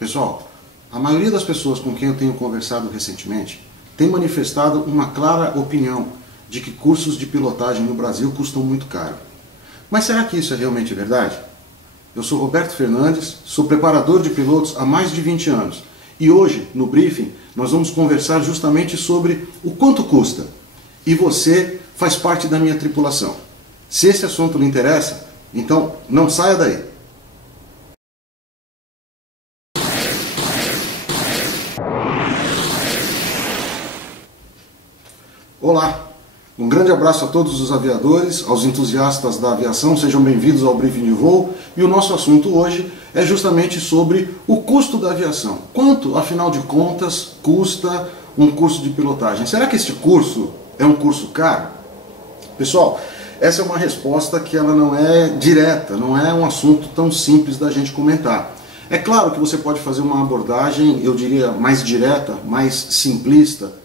Pessoal, a maioria das pessoas com quem eu tenho conversado recentemente tem manifestado uma clara opinião de que cursos de pilotagem no Brasil custam muito caro. Mas será que isso é realmente verdade? Eu sou Roberto Fernandes, sou preparador de pilotos há mais de 20 anos e hoje, no briefing, nós vamos conversar justamente sobre o quanto custa. E você faz parte da minha tripulação. Se esse assunto lhe interessa, então não saia daí. Olá, um grande abraço a todos os aviadores, aos entusiastas da aviação, sejam bem-vindos ao Briefing de Voo. E o nosso assunto hoje é justamente sobre o custo da aviação. Quanto, afinal de contas, custa um curso de pilotagem? Será que este curso é um curso caro? Pessoal, essa é uma resposta que ela não é direta, não é um assunto tão simples da gente comentar. É claro que você pode fazer uma abordagem, eu diria, mais direta, mais simplista,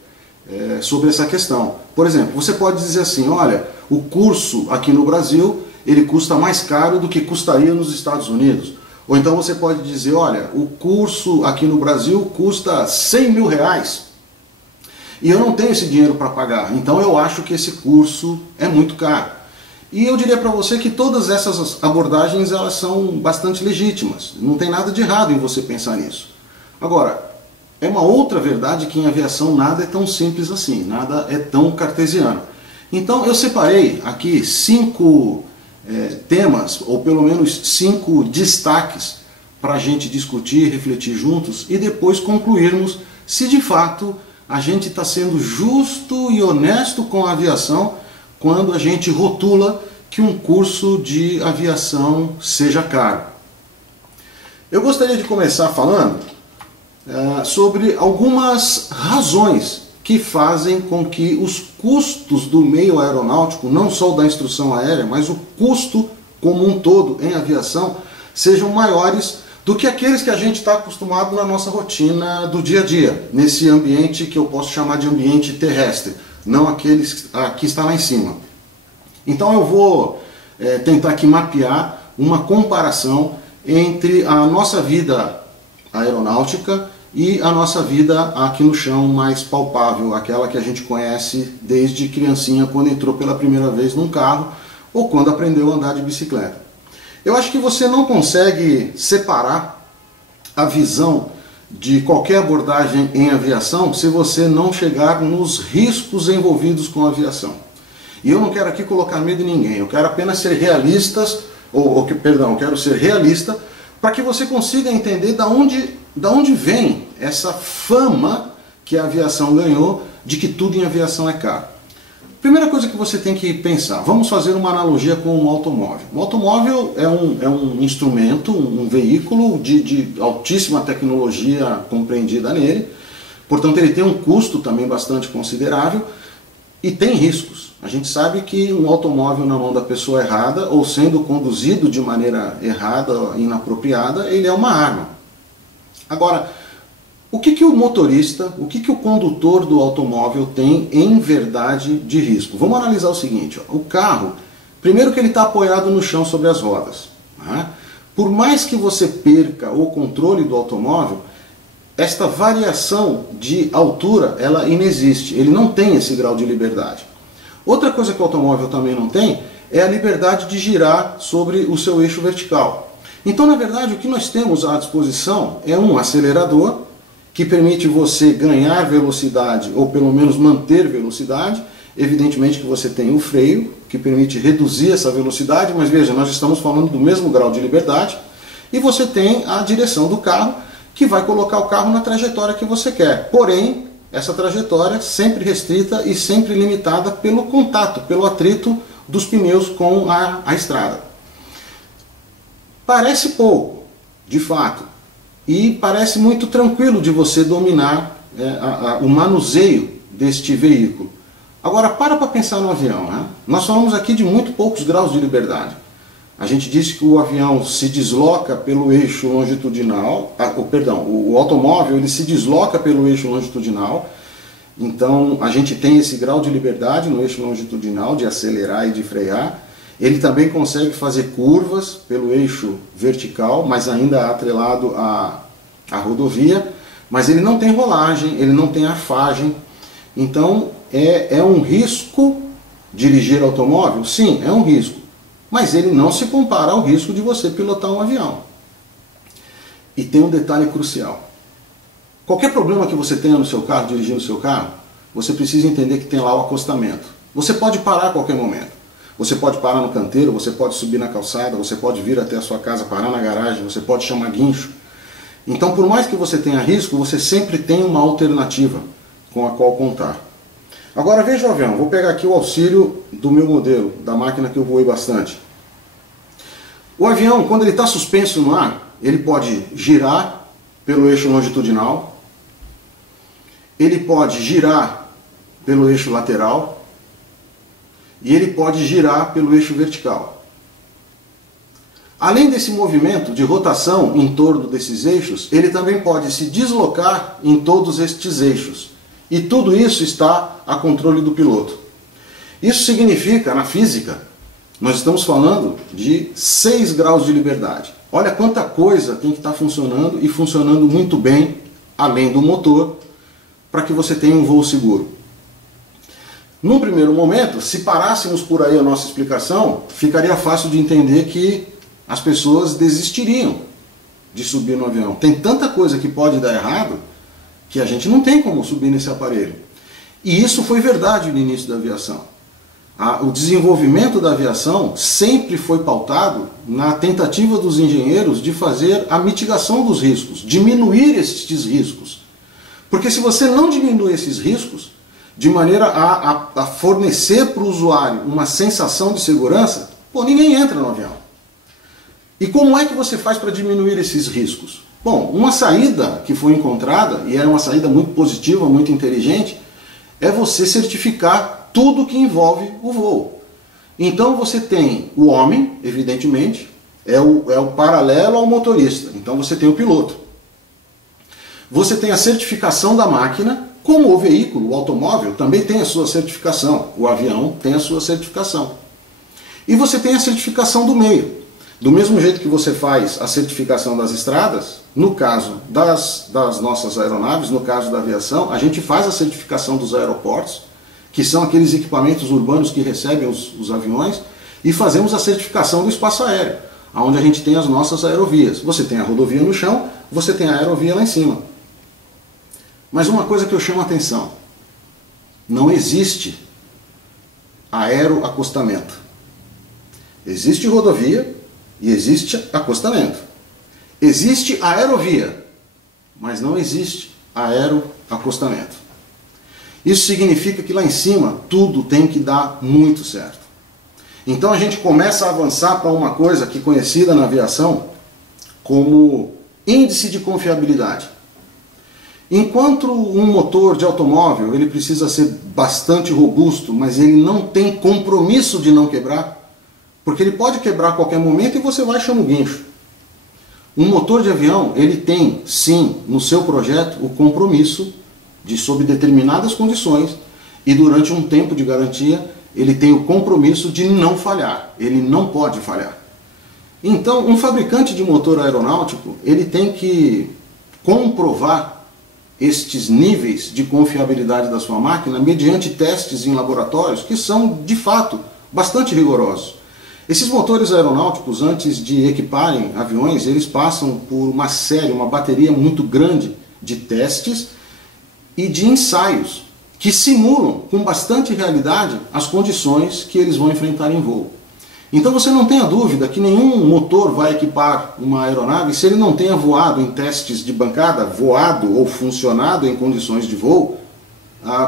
sobre essa questão. Por exemplo, você pode dizer assim, olha, o curso aqui no Brasil, ele custa mais caro do que custaria nos Estados Unidos. Ou então você pode dizer, olha, o curso aqui no Brasil custa 100 mil reais e eu não tenho esse dinheiro para pagar, então eu acho que esse curso é muito caro. E eu diria para você que todas essas abordagens elas são bastante legítimas, não tem nada de errado em você pensar nisso. Agora, é uma outra verdade que em aviação nada é tão simples assim, nada é tão cartesiano. Então eu separei aqui 5 temas, ou pelo menos 5 destaques para a gente discutir, refletir juntos e depois concluirmos se de fato a gente está sendo justo e honesto com a aviação quando a gente rotula que um curso de aviação seja caro. Eu gostaria de começar falando sobre algumas razões que fazem com que os custos do meio aeronáutico, não só da instrução aérea, mas o custo como um todo em aviação, sejam maiores do que aqueles que a gente está acostumado na nossa rotina do dia a dia, nesse ambiente que eu posso chamar de ambiente terrestre, não aqueles que está lá em cima. Então eu vou tentar aqui mapear uma comparação entre a nossa vida aeronáutica e a nossa vida aqui no chão mais palpável, aquela que a gente conhece desde criancinha quando entrou pela primeira vez num carro ou quando aprendeu a andar de bicicleta. Eu acho que você não consegue separar a visão de qualquer abordagem em aviação se você não chegar nos riscos envolvidos com a aviação. E eu não quero aqui colocar medo em ninguém, eu quero apenas ser realistas, eu quero ser realista para que você consiga entender da onde vem essa fama que a aviação ganhou de que tudo em aviação é caro. Primeira coisa que você tem que pensar, vamos fazer uma analogia com um automóvel. Um automóvel é um instrumento, um veículo de altíssima tecnologia compreendida nele, portanto ele tem um custo também bastante considerável e tem riscos. A gente sabe que um automóvel na mão da pessoa errada ou sendo conduzido de maneira errada, inapropriada, ele é uma arma. Agora, o que o motorista, o que o condutor do automóvel tem em verdade de risco? Vamos analisar o seguinte, ó. O carro, primeiro que ele está apoiado no chão sobre as rodas. Né? Por mais que você perca o controle do automóvel, esta variação de altura, ela inexiste. Ele não tem esse grau de liberdade. Outra coisa que o automóvel também não tem é a liberdade de girar sobre o seu eixo vertical. Então, na verdade, o que nós temos à disposição é um acelerador que permite você ganhar velocidade ou pelo menos manter velocidade. Evidentemente que você tem o freio que permite reduzir essa velocidade, mas veja, nós estamos falando do mesmo grau de liberdade. E você tem a direção do carro que vai colocar o carro na trajetória que você quer. Porém, essa trajetória sempre restrita e sempre limitada pelo contato, pelo atrito dos pneus com a estrada. Parece pouco, de fato, e parece muito tranquilo de você dominar o manuseio deste veículo. Agora, para pensar no avião, né? Nós falamos aqui de muito poucos graus de liberdade. A gente disse que o avião se desloca pelo eixo longitudinal, o automóvel ele se desloca pelo eixo longitudinal, então a gente tem esse grau de liberdade no eixo longitudinal de acelerar e de frear. Ele também consegue fazer curvas pelo eixo vertical, mas ainda atrelado a rodovia, mas ele não tem rolagem, ele não tem arfagem. Então é um risco dirigir automóvel? Sim, é um risco. Mas ele não se compara ao risco de você pilotar um avião. E tem um detalhe crucial. Qualquer problema que você tenha no seu carro, dirigindo o seu carro, você precisa entender que tem lá o acostamento. Você pode parar a qualquer momento. Você pode parar no canteiro, você pode subir na calçada, você pode vir até a sua casa, parar na garagem, você pode chamar guincho. Então, por mais que você tenha risco, você sempre tem uma alternativa com a qual contar. Agora veja o avião, vou pegar aqui o auxílio do meu modelo, da máquina que eu voei bastante. O avião, quando ele está suspenso no ar, ele pode girar pelo eixo longitudinal, ele pode girar pelo eixo lateral e ele pode girar pelo eixo vertical. Além desse movimento de rotação em torno desses eixos, ele também pode se deslocar em todos estes eixos. E tudo isso está a controle do piloto. Isso significa, na física, nós estamos falando de 6 graus de liberdade. Olha quanta coisa tem que estar funcionando e funcionando muito bem, além do motor, para que você tenha um voo seguro. Num primeiro momento, se parássemos por aí a nossa explicação, ficaria fácil de entender que as pessoas desistiriam de subir no avião. Tem tanta coisa que pode dar errado que a gente não tem como subir nesse aparelho. E isso foi verdade no início da aviação. O desenvolvimento da aviação sempre foi pautado na tentativa dos engenheiros de fazer a mitigação dos riscos, diminuir estes riscos. Porque se você não diminui esses riscos, de maneira a fornecer para o usuário uma sensação de segurança, ninguém entra no avião. E como é que você faz para diminuir esses riscos? Bom, uma saída que foi encontrada, e era uma saída muito positiva, muito inteligente, é você certificar tudo que envolve o voo. Então você tem o homem, evidentemente, é o paralelo ao motorista. Então você tem o piloto. Você tem a certificação da máquina, como o veículo, o automóvel, também tem a sua certificação. O avião tem a sua certificação. E você tem a certificação do meio. Do mesmo jeito que você faz a certificação das estradas, no caso das nossas aeronaves, no caso da aviação, a gente faz a certificação dos aeroportos, que são aqueles equipamentos urbanos que recebem os aviões, e fazemos a certificação do espaço aéreo, onde a gente tem as nossas aerovias. Você tem a rodovia no chão, você tem a aerovia lá em cima. Mas uma coisa que eu chamo a atenção, não existe aeroacostamento. Existe rodovia e existe acostamento. Existe aerovia, mas não existe aeroacostamento. Isso significa que lá em cima tudo tem que dar muito certo. Então a gente começa a avançar para uma coisa que é conhecida na aviação como índice de confiabilidade. Enquanto um motor de automóvel ele precisa ser bastante robusto, mas ele não tem compromisso de não quebrar, porque ele pode quebrar a qualquer momento e você vai chamar o guincho. Um motor de avião, ele tem, sim, no seu projeto, o compromisso de, sob determinadas condições, e durante um tempo de garantia, ele tem o compromisso de não falhar. Ele não pode falhar. Então, um fabricante de motor aeronáutico, ele tem que comprovar estes níveis de confiabilidade da sua máquina mediante testes em laboratórios que são, de fato, bastante rigorosos. Esses motores aeronáuticos, antes de equiparem aviões, eles passam por uma série, uma bateria muito grande de testes e de ensaios que simulam com bastante realidade as condições que eles vão enfrentar em voo. Então você não tenha dúvida que nenhum motor vai equipar uma aeronave se ele não tenha voado em testes de bancada, voado ou funcionado em condições de voo,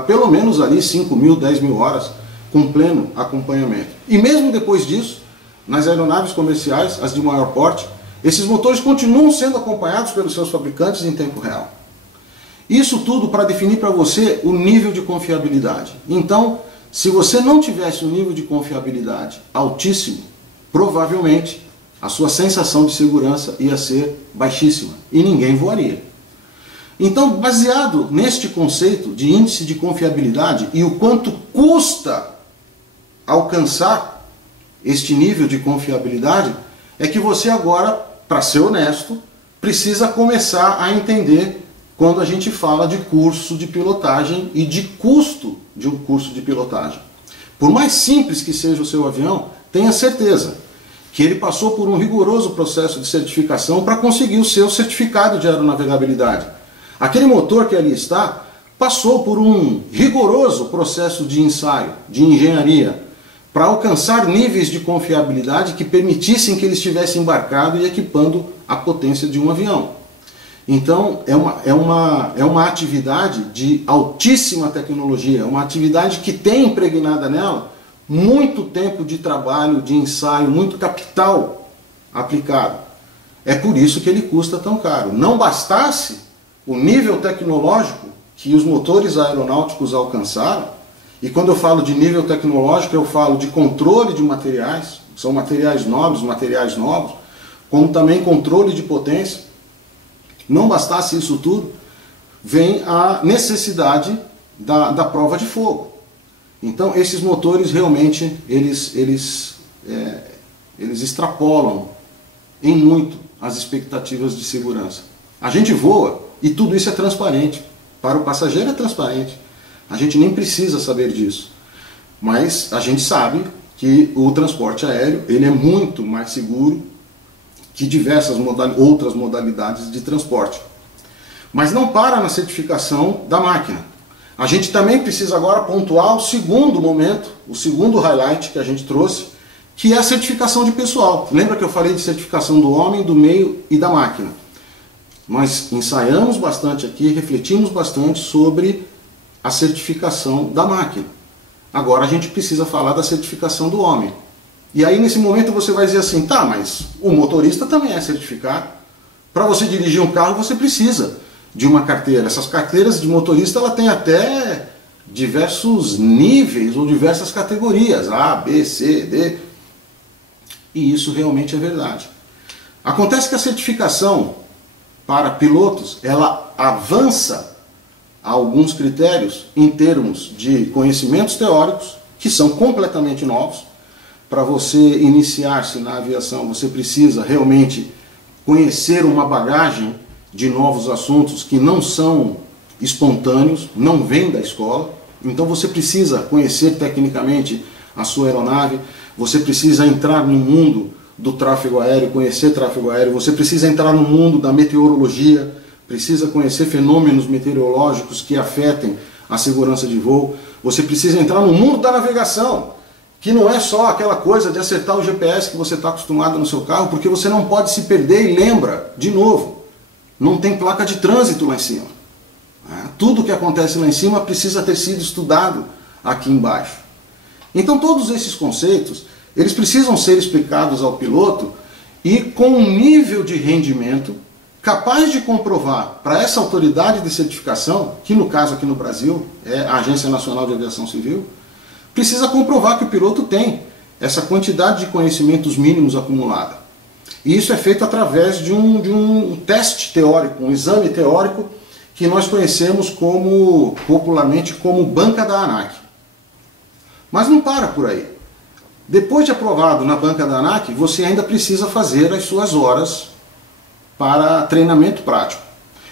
pelo menos ali 5.000, 10.000 horas com pleno acompanhamento. E mesmo depois disso, nas aeronaves comerciais, as de maior porte, esses motores continuam sendo acompanhados pelos seus fabricantes em tempo real. Isso tudo para definir para você o nível de confiabilidade. Então, se você não tivesse um nível de confiabilidade altíssimo, provavelmente a sua sensação de segurança ia ser baixíssima e ninguém voaria. Então, baseado neste conceito de índice de confiabilidade e o quanto custa alcançar este nível de confiabilidade, é que você agora, para ser honesto, precisa começar a entender quando a gente fala de curso de pilotagem e de custo de um curso de pilotagem. Por mais simples que seja o seu avião, tenha certeza que ele passou por um rigoroso processo de certificação para conseguir o seu certificado de aeronavegabilidade. Aquele motor que ali está passou por um rigoroso processo de ensaio, de engenharia, para alcançar níveis de confiabilidade que permitissem que ele estivesse embarcado e equipando a potência de um avião. Então, é uma atividade de altíssima tecnologia, uma atividade que tem impregnada nela muito tempo de trabalho, de ensaio, muito capital aplicado. É por isso que ele custa tão caro. Não bastasse o nível tecnológico que os motores aeronáuticos alcançaram, e quando eu falo de nível tecnológico, eu falo de controle de materiais, são materiais nobres, materiais novos, como também controle de potência. Não bastasse isso tudo, vem a necessidade da prova de fogo. Então esses motores realmente eles extrapolam em muito as expectativas de segurança. A gente voa e tudo isso é transparente. Para o passageiro é transparente. A gente nem precisa saber disso. Mas a gente sabe que o transporte aéreo ele é muito mais seguro que diversas outras modalidades de transporte. Mas não para na certificação da máquina. A gente também precisa agora pontuar o segundo momento, o segundo highlight que a gente trouxe, que é a certificação de pessoal. Lembra que eu falei de certificação do homem, do meio e da máquina? Nós ensaiamos bastante aqui, refletimos bastante sobre a certificação da máquina. Agora a gente precisa falar da certificação do homem. E aí nesse momento você vai dizer assim, tá, mas o motorista também é certificado. Para você dirigir um carro você precisa de uma carteira. Essas carteiras de motorista ela tem até diversos níveis ou diversas categorias, A, B, C, D. E isso realmente é verdade. Acontece que a certificação para pilotos, ela avança alguns critérios em termos de conhecimentos teóricos, que são completamente novos. Para você iniciar-se na aviação, você precisa realmente conhecer uma bagagem de novos assuntos que não são espontâneos, não vêm da escola. Então você precisa conhecer tecnicamente a sua aeronave, você precisa entrar no mundo do tráfego aéreo, conhecer tráfego aéreo, você precisa entrar no mundo da meteorologia, precisa conhecer fenômenos meteorológicos que afetem a segurança de voo, você precisa entrar no mundo da navegação, que não é só aquela coisa de acertar o GPS que você está acostumado no seu carro, porque você não pode se perder e lembra, de novo, não tem placa de trânsito lá em cima. Tudo que acontece lá em cima precisa ter sido estudado aqui embaixo. Então todos esses conceitos, eles precisam ser explicados ao piloto e com um nível de rendimento capaz de comprovar para essa autoridade de certificação, que no caso aqui no Brasil é a Agência Nacional de Aviação Civil, precisa comprovar que o piloto tem essa quantidade de conhecimentos mínimos acumulada. E isso é feito através de um teste teórico, um exame teórico que nós conhecemos popularmente como banca da ANAC. Mas não para por aí. Depois de aprovado na banca da ANAC, você ainda precisa fazer as suas horas para treinamento prático.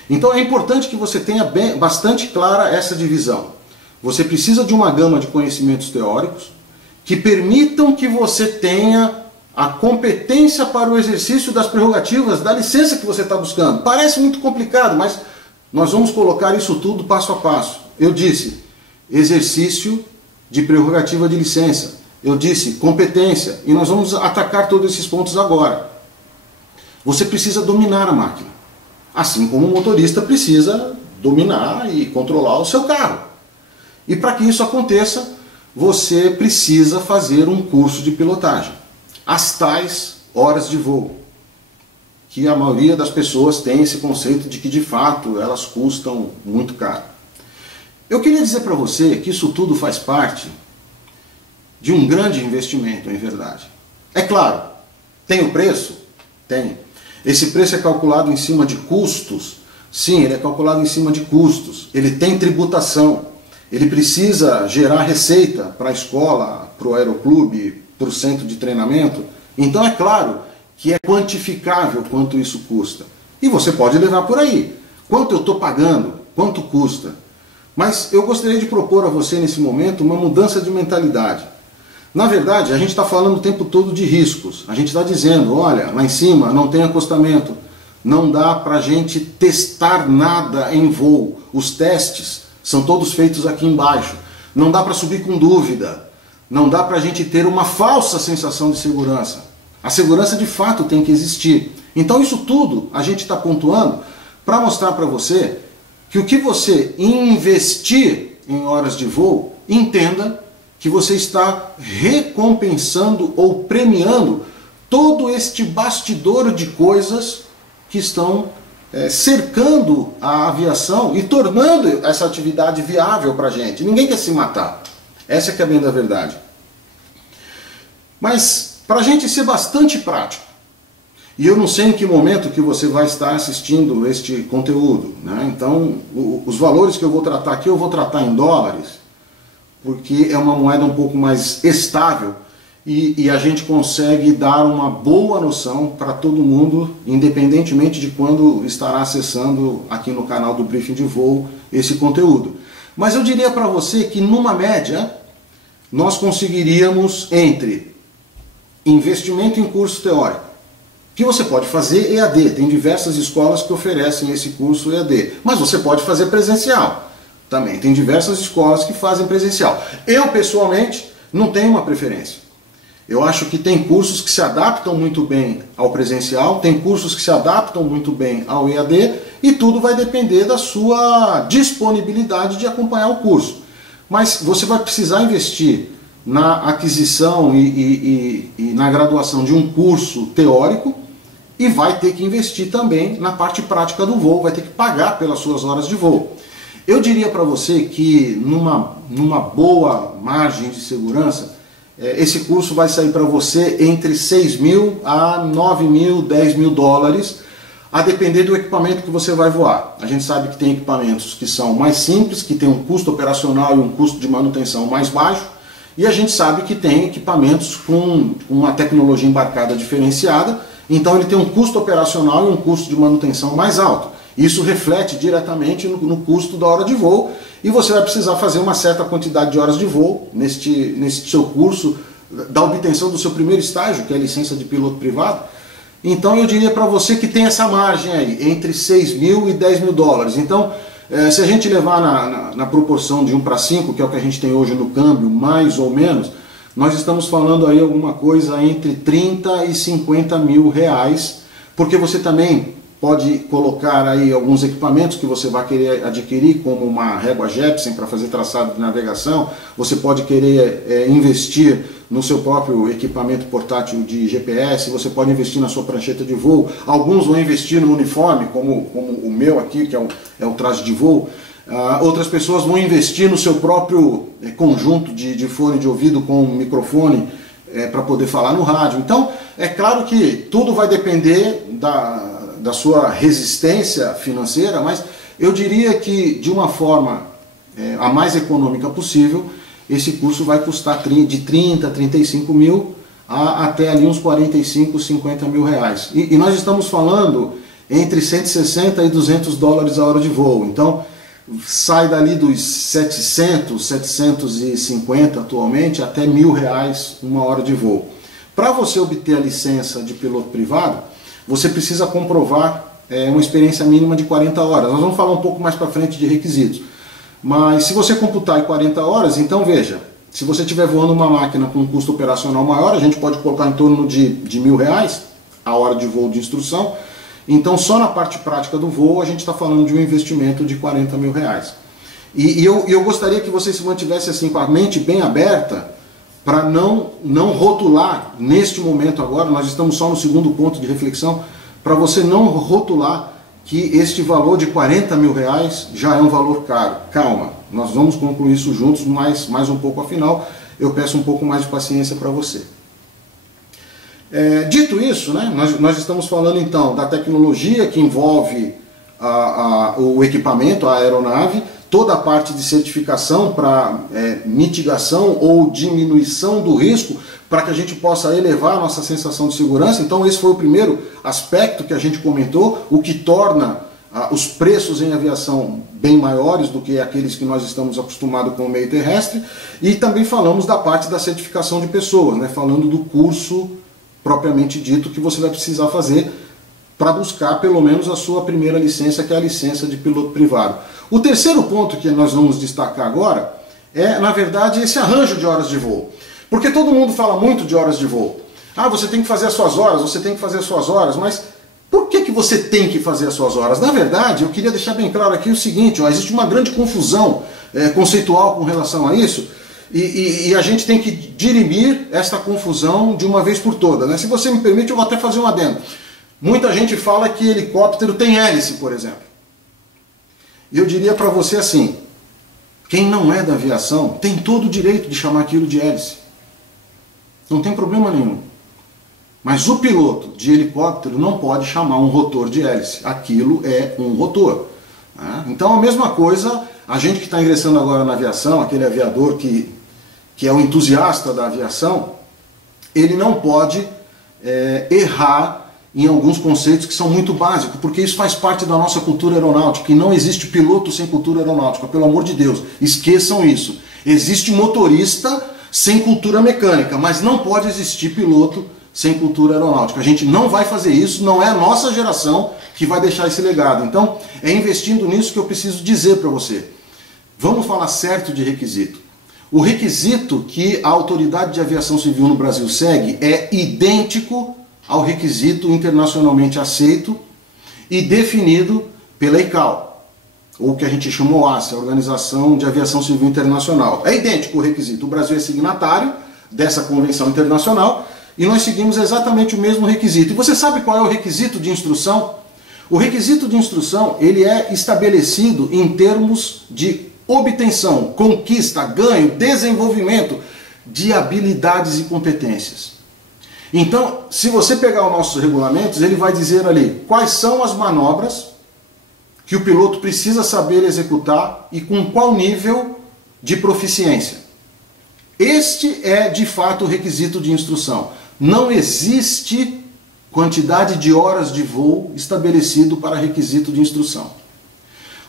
Então é importante que você tenha bastante clara essa divisão. Você precisa de uma gama de conhecimentos teóricos que permitam que você tenha a competência para o exercício das prerrogativas da licença que você está buscando. Parece muito complicado, mas nós vamos colocar isso tudo passo a passo. Eu disse exercício de prerrogativa de licença. Eu disse competência. E nós vamos atacar todos esses pontos agora. Você precisa dominar a máquina. Assim como o motorista precisa dominar e controlar o seu carro. E para que isso aconteça, você precisa fazer um curso de pilotagem. As tais horas de voo. Que a maioria das pessoas tem esse conceito de que de fato elas custam muito caro. Eu queria dizer para você que isso tudo faz parte de um grande investimento, em verdade. É claro, tem o preço? Tem. Esse preço é calculado em cima de custos? Sim, ele é calculado em cima de custos. Ele tem tributação. Ele precisa gerar receita para a escola, para o aeroclube, para o centro de treinamento. Então é claro que é quantificável quanto isso custa. E você pode levar por aí. Quanto eu estou pagando? Quanto custa? Mas eu gostaria de propor a você nesse momento uma mudança de mentalidade. Na verdade, a gente está falando o tempo todo de riscos. A gente está dizendo, olha, lá em cima não tem acostamento, não dá para a gente testar nada em voo. Os testes são todos feitos aqui embaixo. Não dá para subir com dúvida. Não dá para a gente ter uma falsa sensação de segurança. A segurança de fato tem que existir. Então isso tudo a gente está pontuando para mostrar para você que o que você investir em horas de voo, entenda que você está recompensando ou premiando todo este bastidor de coisas que estão cercando a aviação e tornando essa atividade viável para a gente. Ninguém quer se matar. Essa que é bem da verdade. Mas para a gente ser bastante prático, e eu não sei em que momento que você vai estar assistindo este conteúdo, né? Então os valores que eu vou tratar aqui, eu vou tratar em dólares, porque é uma moeda um pouco mais estável e a gente consegue dar uma boa noção para todo mundo, independentemente de quando estará acessando aqui no canal do Briefing de Voo esse conteúdo. Mas eu diria para você que numa média, nós conseguiríamos entre investimento em curso teórico, que você pode fazer EAD, tem diversas escolas que oferecem esse curso EAD, mas você pode fazer presencial. Também tem diversas escolas que fazem presencial. Eu, pessoalmente, não tenho uma preferência. Eu acho que tem cursos que se adaptam muito bem ao presencial, tem cursos que se adaptam muito bem ao EAD, e tudo vai depender da sua disponibilidade de acompanhar o curso. Mas você vai precisar investir na aquisição e na graduação de um curso teórico, e vai ter que investir também na parte prática do voo, vai ter que pagar pelas suas horas de voo. Eu diria para você que numa boa margem de segurança, esse curso vai sair para você entre 6 mil a 9 mil, 10 mil dólares, a depender do equipamento que você vai voar. A gente sabe que tem equipamentos que são mais simples, que tem um custo operacional e um custo de manutenção mais baixo, e a gente sabe que tem equipamentos com uma tecnologia embarcada diferenciada, então ele tem um custo operacional e um custo de manutenção mais alto. Isso reflete diretamente no custo da hora de voo, e você vai precisar fazer uma certa quantidade de horas de voo neste seu curso, da obtenção do seu primeiro estágio, que é a licença de piloto privado. Então eu diria para você que tem essa margem aí, entre 6 mil e 10 mil dólares. Então, se a gente levar na proporção de 1 para 5, que é o que a gente tem hoje no câmbio, mais ou menos, nós estamos falando aí alguma coisa entre 30 e 50 mil reais, porque você também pode colocar aí alguns equipamentos que você vai querer adquirir, como uma régua Jepsen para fazer traçado de navegação, você pode querer investir no seu próprio equipamento portátil de GPS, você pode investir na sua prancheta de voo, alguns vão investir no uniforme, como o meu aqui, que é o traje de voo. Outras pessoas vão investir no seu próprio conjunto de fone de ouvido com microfone para poder falar no rádio. Então, é claro que tudo vai depender da sua resistência financeira, mas eu diria que de uma forma a mais econômica possível, esse curso vai custar de 30 a 35 mil até ali uns 45, 50 mil reais. E nós estamos falando entre 160 e 200 dólares a hora de voo. Então, sai dali dos 700, 750 atualmente, até R$1.000 uma hora de voo. Para você obter a licença de piloto privado, você precisa comprovar uma experiência mínima de 40 horas. Nós vamos falar um pouco mais para frente de requisitos. Mas se você computar em 40 horas, então veja, se você estiver voando uma máquina com um custo operacional maior, a gente pode colocar em torno de R$1.000 a hora de voo de instrução. Então só na parte prática do voo a gente está falando de um investimento de R$40 mil. E eu gostaria que você se mantivesse assim com a mente bem aberta para não rotular neste momento agora, nós estamos só no segundo ponto de reflexão, para você não rotular que este valor de R$40 mil já é um valor caro. Calma, nós vamos concluir isso juntos, mais um pouco afinal, eu peço um pouco mais de paciência para você. Dito isso, né, nós estamos falando então da tecnologia que envolve o equipamento, a aeronave, toda a parte de certificação para mitigação ou diminuição do risco, para que a gente possa elevar a nossa sensação de segurança. Então esse foi o primeiro aspecto que a gente comentou, o que torna os preços em aviação bem maiores do que aqueles que nós estamos acostumados com o meio terrestre. E também falamos da parte da certificação de pessoas, né? Falando do curso propriamente dito que você vai precisar fazer para buscar pelo menos a sua primeira licença, que é a licença de piloto privado. O terceiro ponto que nós vamos destacar agora é, na verdade, esse arranjo de horas de voo. Porque todo mundo fala muito de horas de voo. Ah, você tem que fazer as suas horas, você tem que fazer as suas horas, mas por que você tem que fazer as suas horas? Na verdade, eu queria deixar bem claro aqui o seguinte, ó, existe uma grande confusão conceitual com relação a isso, e a gente tem que dirimir esta confusão de uma vez por todas, né? Se você me permite, eu vou até fazer um adendo. Muita gente fala que helicóptero tem hélice, por exemplo. E eu diria para você assim, quem não é da aviação tem todo o direito de chamar aquilo de hélice. Não tem problema nenhum. Mas o piloto de helicóptero não pode chamar um rotor de hélice. Aquilo é um rotor. Né? Então a mesma coisa, a gente que está ingressando agora na aviação, aquele aviador que é um entusiasta da aviação, ele não pode errar em alguns conceitos que são muito básicos, porque isso faz parte da nossa cultura aeronáutica, e não existe piloto sem cultura aeronáutica, pelo amor de Deus, esqueçam isso. Existe motorista sem cultura mecânica, mas não pode existir piloto sem cultura aeronáutica. A gente não vai fazer isso, não é a nossa geração que vai deixar esse legado. Então, é investindo nisso que eu preciso dizer para você. Vamos falar certo de requisito. O requisito que a Autoridade de Aviação Civil no Brasil segue é idêntico ao requisito internacionalmente aceito e definido pela ICAO, ou que a gente chama OACI, a Organização de Aviação Civil Internacional. É idêntico o requisito. O Brasil é signatário dessa convenção internacional e nós seguimos exatamente o mesmo requisito. E você sabe qual é o requisito de instrução? O requisito de instrução, ele é estabelecido em termos de obtenção, conquista, ganho, desenvolvimento de habilidades e competências. Então, se você pegar os nossos regulamentos, ele vai dizer ali quais são as manobras que o piloto precisa saber executar e com qual nível de proficiência. Este é, de fato, o requisito de instrução. Não existe quantidade de horas de voo estabelecido para requisito de instrução.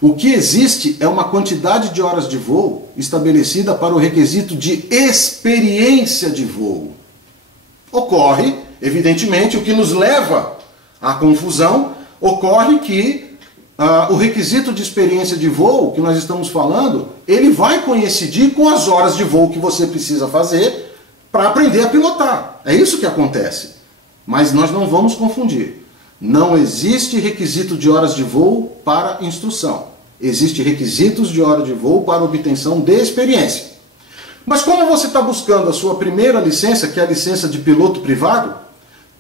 O que existe é uma quantidade de horas de voo estabelecida para o requisito de experiência de voo. Ocorre, evidentemente, o que nos leva à confusão, ocorre que o requisito de experiência de voo que nós estamos falando, ele vai coincidir com as horas de voo que você precisa fazer para aprender a pilotar. É isso que acontece. Mas nós não vamos confundir. Não existe requisito de horas de voo para instrução. Existem requisitos de hora de voo para obtenção de experiência. Mas como você está buscando a sua primeira licença, que é a licença de piloto privado,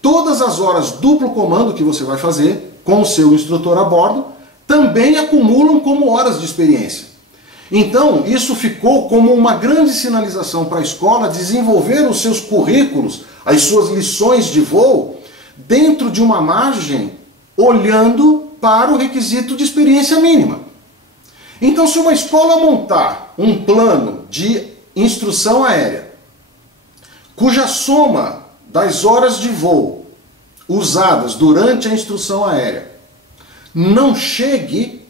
todas as horas duplo comando que você vai fazer com o seu instrutor a bordo também acumulam como horas de experiência. Então, isso ficou como uma grande sinalização para a escola desenvolver os seus currículos, as suas lições de voo, dentro de uma margem, olhando para o requisito de experiência mínima. Então, se uma escola montar um plano de instrução aérea, cuja soma das horas de voo usadas durante a instrução aérea não chegue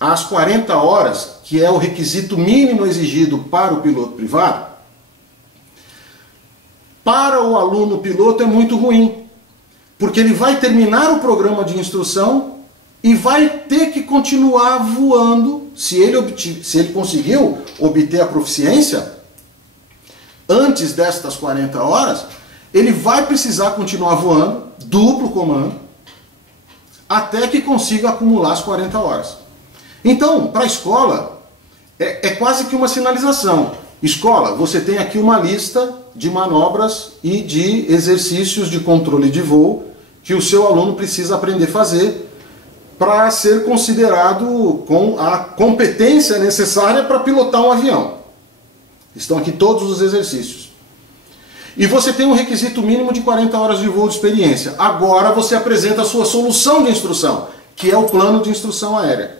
às 40 horas, que é o requisito mínimo exigido para o piloto privado, para o aluno piloto é muito ruim, porque ele vai terminar o programa de instrução e vai ter que continuar voando, se ele conseguiu obter a proficiência antes destas 40 horas, ele vai precisar continuar voando, duplo comando, até que consiga acumular as 40 horas. Então, para a escola, é quase que uma sinalização. Escola, você tem aqui uma lista de manobras e de exercícios de controle de voo que o seu aluno precisa aprender a fazer para ser considerado com a competência necessária para pilotar um avião. Estão aqui todos os exercícios. E você tem um requisito mínimo de 40 horas de voo de experiência. Agora você apresenta a sua solução de instrução. que é o plano de instrução aérea.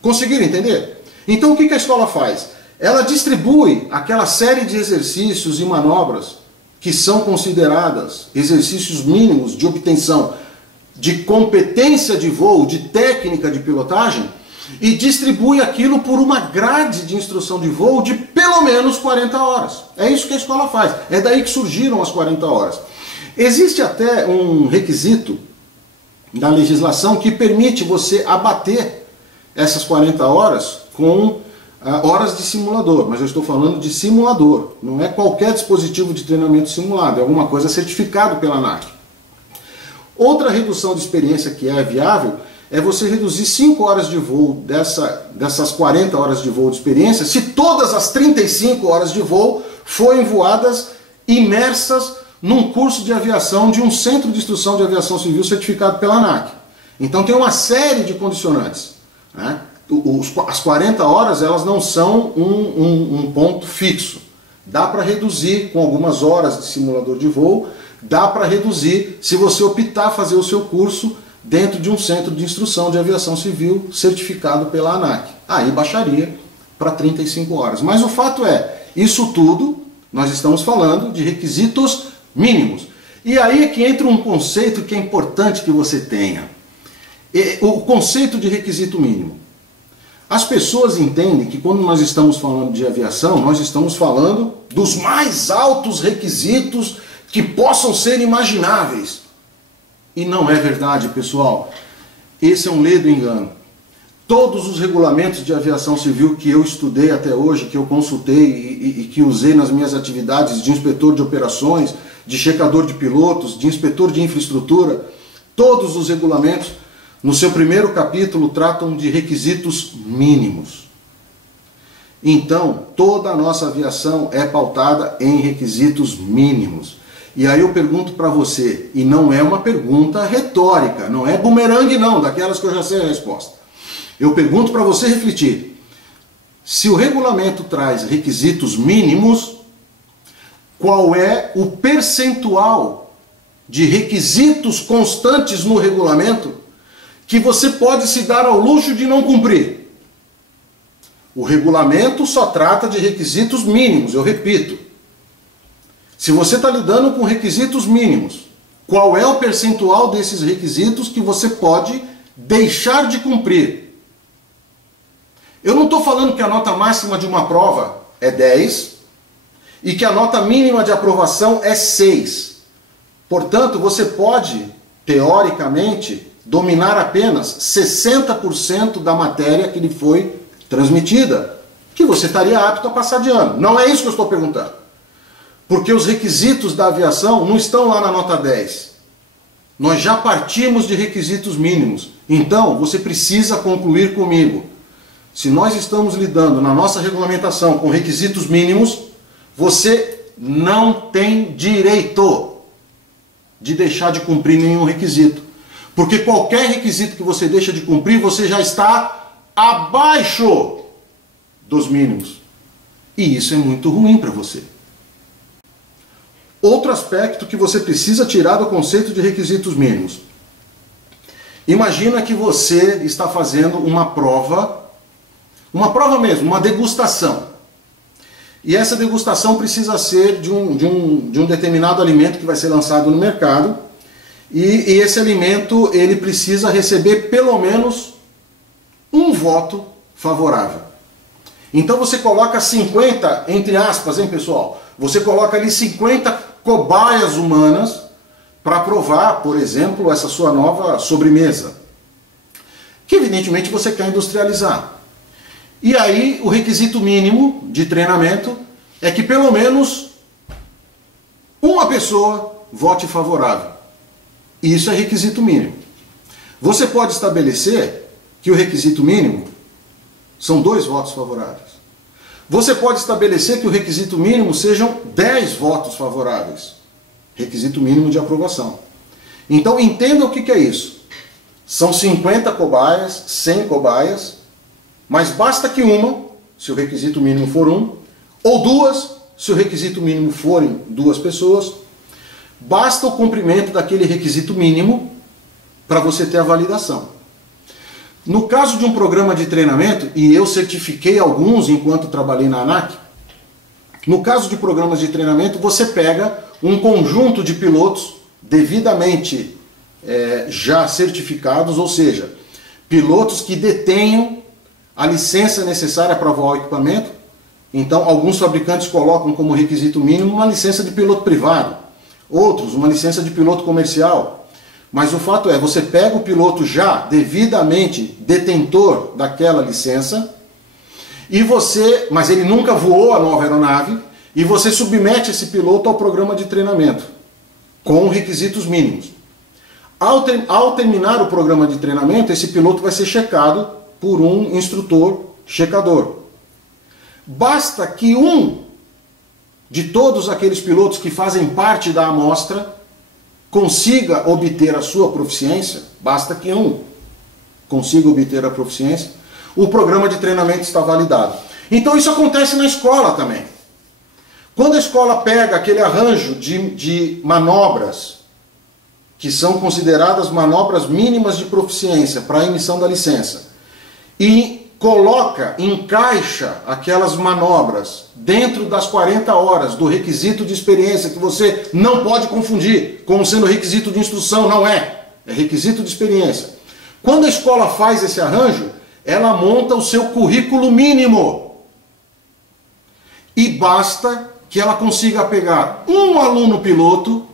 Conseguiram entender? Então o que a escola faz? Ela distribui aquela série de exercícios e manobras que são consideradas exercícios mínimos de obtenção de competência de voo, de técnica de pilotagem, e distribui aquilo por uma grade de instrução de voo de pelo menos 40 horas. É isso que a escola faz. É daí que surgiram as 40 horas. Existe até um requisito da legislação que permite você abater essas 40 horas com horas de simulador, mas eu estou falando de simulador, não é qualquer dispositivo de treinamento simulado, é alguma coisa certificado pela ANAC. Outra redução de experiência que é viável é você reduzir 5 horas de voo dessas 40 horas de voo de experiência, se todas as 35 horas de voo forem voadas imersas num curso de aviação de um centro de instrução de aviação civil certificado pela ANAC. Então tem uma série de condicionantes, né? As 40 horas elas não são um ponto fixo. Dá para reduzir com algumas horas de simulador de voo, dá para reduzir se você optar fazer o seu curso dentro de um centro de instrução de aviação civil certificado pela ANAC. Aí baixaria para 35 horas. Mas o fato é, isso tudo nós estamos falando de requisitos mínimos. E aí é que entra um conceito que é importante que você tenha. O conceito de requisito mínimo. As pessoas entendem que quando nós estamos falando de aviação, nós estamos falando dos mais altos requisitos que possam ser imagináveis. E não é verdade, pessoal. Esse é um ledo engano. Todos os regulamentos de aviação civil que eu estudei até hoje, que eu consultei e que usei nas minhas atividades de inspetor de operações, de checador de pilotos, de inspetor de infraestrutura, todos os regulamentos, no seu primeiro capítulo, tratam de requisitos mínimos. Então, toda a nossa aviação é pautada em requisitos mínimos. E aí eu pergunto para você, e não é uma pergunta retórica, não é bumerangue não, daquelas que eu já sei a resposta. Eu pergunto para você refletir. Se o regulamento traz requisitos mínimos, qual é o percentual de requisitos constantes no regulamento que você pode se dar ao luxo de não cumprir? O regulamento só trata de requisitos mínimos, eu repito. Se você está lidando com requisitos mínimos, qual é o percentual desses requisitos que você pode deixar de cumprir? Eu não estou falando que a nota máxima de uma prova é 10 e que a nota mínima de aprovação é 6. Portanto, você pode, teoricamente, dominar apenas 60% da matéria que lhe foi transmitida, que você estaria apto a passar de ano. Não é isso que eu estou perguntando. Porque os requisitos da aviação não estão lá na nota 10. Nós já partimos de requisitos mínimos. Então, você precisa concluir comigo. Se nós estamos lidando na nossa regulamentação com requisitos mínimos, você não tem direito de deixar de cumprir nenhum requisito. Porque qualquer requisito que você deixa de cumprir, você já está abaixo dos mínimos. E isso é muito ruim para você. Outro aspecto que você precisa tirar do conceito de requisitos mínimos. Imagina que você está fazendo uma prova mesmo, uma degustação. E essa degustação precisa ser de um determinado alimento que vai ser lançado no mercado. E esse alimento ele precisa receber pelo menos um voto favorável. Então você coloca 50, entre aspas, hein, pessoal? Você coloca ali 50 cobaias humanas para provar, por exemplo, essa sua nova sobremesa, que evidentemente você quer industrializar. E aí o requisito mínimo de treinamento é que pelo menos uma pessoa vote favorável. Isso é requisito mínimo. Você pode estabelecer que o requisito mínimo são 2 votos favoráveis. Você pode estabelecer que o requisito mínimo sejam 10 votos favoráveis. Requisito mínimo de aprovação. Então entenda o que é isso. São 50 cobaias, 100 cobaias, mas basta que uma, se o requisito mínimo for 1, ou 2, se o requisito mínimo forem 2 pessoas, basta o cumprimento daquele requisito mínimo para você ter a validação. No caso de um programa de treinamento, e eu certifiquei alguns enquanto trabalhei na ANAC, no caso de programas de treinamento, você pega um conjunto de pilotos devidamente já certificados, ou seja, pilotos que detenham a licença necessária para voar o equipamento. Então, alguns fabricantes colocam como requisito mínimo uma licença de piloto privado, outros uma licença de piloto comercial. Mas o fato é, você pega o piloto já devidamente detentor daquela licença, mas ele nunca voou a nova aeronave, e você submete esse piloto ao programa de treinamento, com requisitos mínimos. Ao terminar o programa de treinamento, esse piloto vai ser checado por um instrutor checador. Basta que um de todos aqueles pilotos que fazem parte da amostra consiga obter a sua proficiência, basta que um consiga obter a proficiência, o programa de treinamento está validado. Então isso acontece na escola também. Quando a escola pega aquele arranjo de manobras, que são consideradas manobras mínimas de proficiência para a emissão da licença, e encaixa aquelas manobras dentro das 40 horas do requisito de experiência, que você não pode confundir como sendo requisito de instrução, não é. É requisito de experiência. Quando a escola faz esse arranjo, ela monta o seu currículo mínimo. E basta que ela consiga pegar um aluno piloto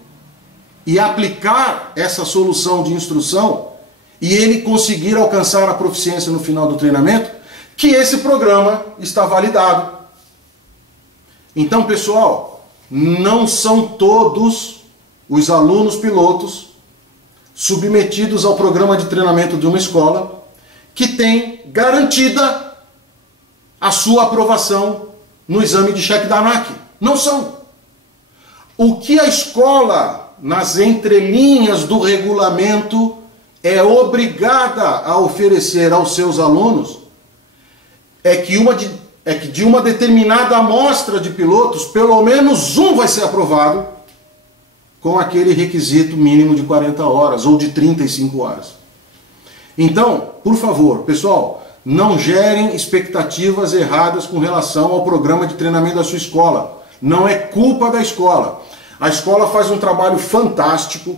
e aplicar essa solução de instrução, e ele conseguir alcançar a proficiência no final do treinamento, que esse programa está validado. Então, pessoal, não são todos os alunos pilotos submetidos ao programa de treinamento de uma escola que tem garantida a sua aprovação no exame de cheque da ANAC. Não são. O que a escola, nas entrelinhas do regulamento, é obrigada a oferecer aos seus alunos é que de uma determinada amostra de pilotos, pelo menos um vai ser aprovado com aquele requisito mínimo de 40 horas ou de 35 horas. Então, por favor, pessoal, não gerem expectativas erradas com relação ao programa de treinamento da sua escola. Não é culpa da escola. A escola faz um trabalho fantástico,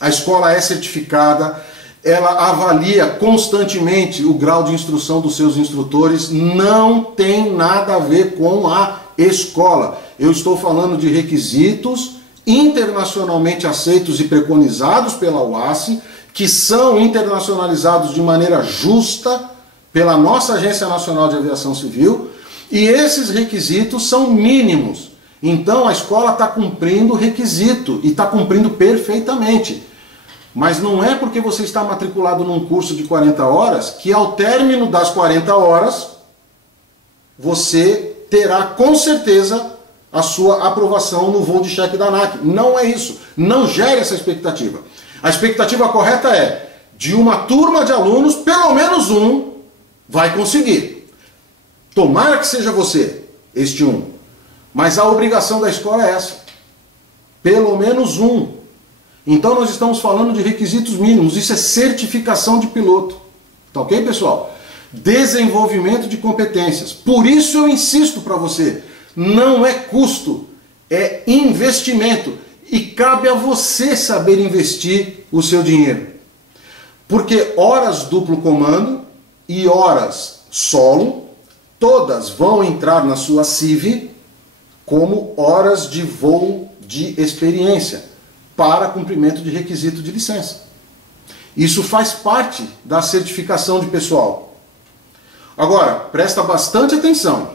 a escola é certificada, ela avalia constantemente o grau de instrução dos seus instrutores, não tem nada a ver com a escola. Eu estou falando de requisitos internacionalmente aceitos e preconizados pela UASC, que são internacionalizados de maneira justa pela nossa Agência Nacional de Aviação Civil, e esses requisitos são mínimos. Então a escola está cumprindo o requisito e está cumprindo perfeitamente. Mas não é porque você está matriculado num curso de 40 horas que ao término das 40 horas você terá com certeza a sua aprovação no voo de cheque da ANAC. Não é isso. Não gere essa expectativa. A expectativa correta é, de uma turma de alunos, pelo menos um vai conseguir. Tomara que seja você, este um. Mas a obrigação da escola é essa. Pelo menos um. Então nós estamos falando de requisitos mínimos. Isso é certificação de piloto. Tá ok, pessoal? Desenvolvimento de competências. Por isso eu insisto para você. Não é custo, é investimento. E cabe a você saber investir o seu dinheiro. Porque horas duplo comando e horas solo, todas vão entrar na sua CIV como horas de voo de experiência para cumprimento de requisito de licença. Isso faz parte da certificação de pessoal. Agora, presta bastante atenção.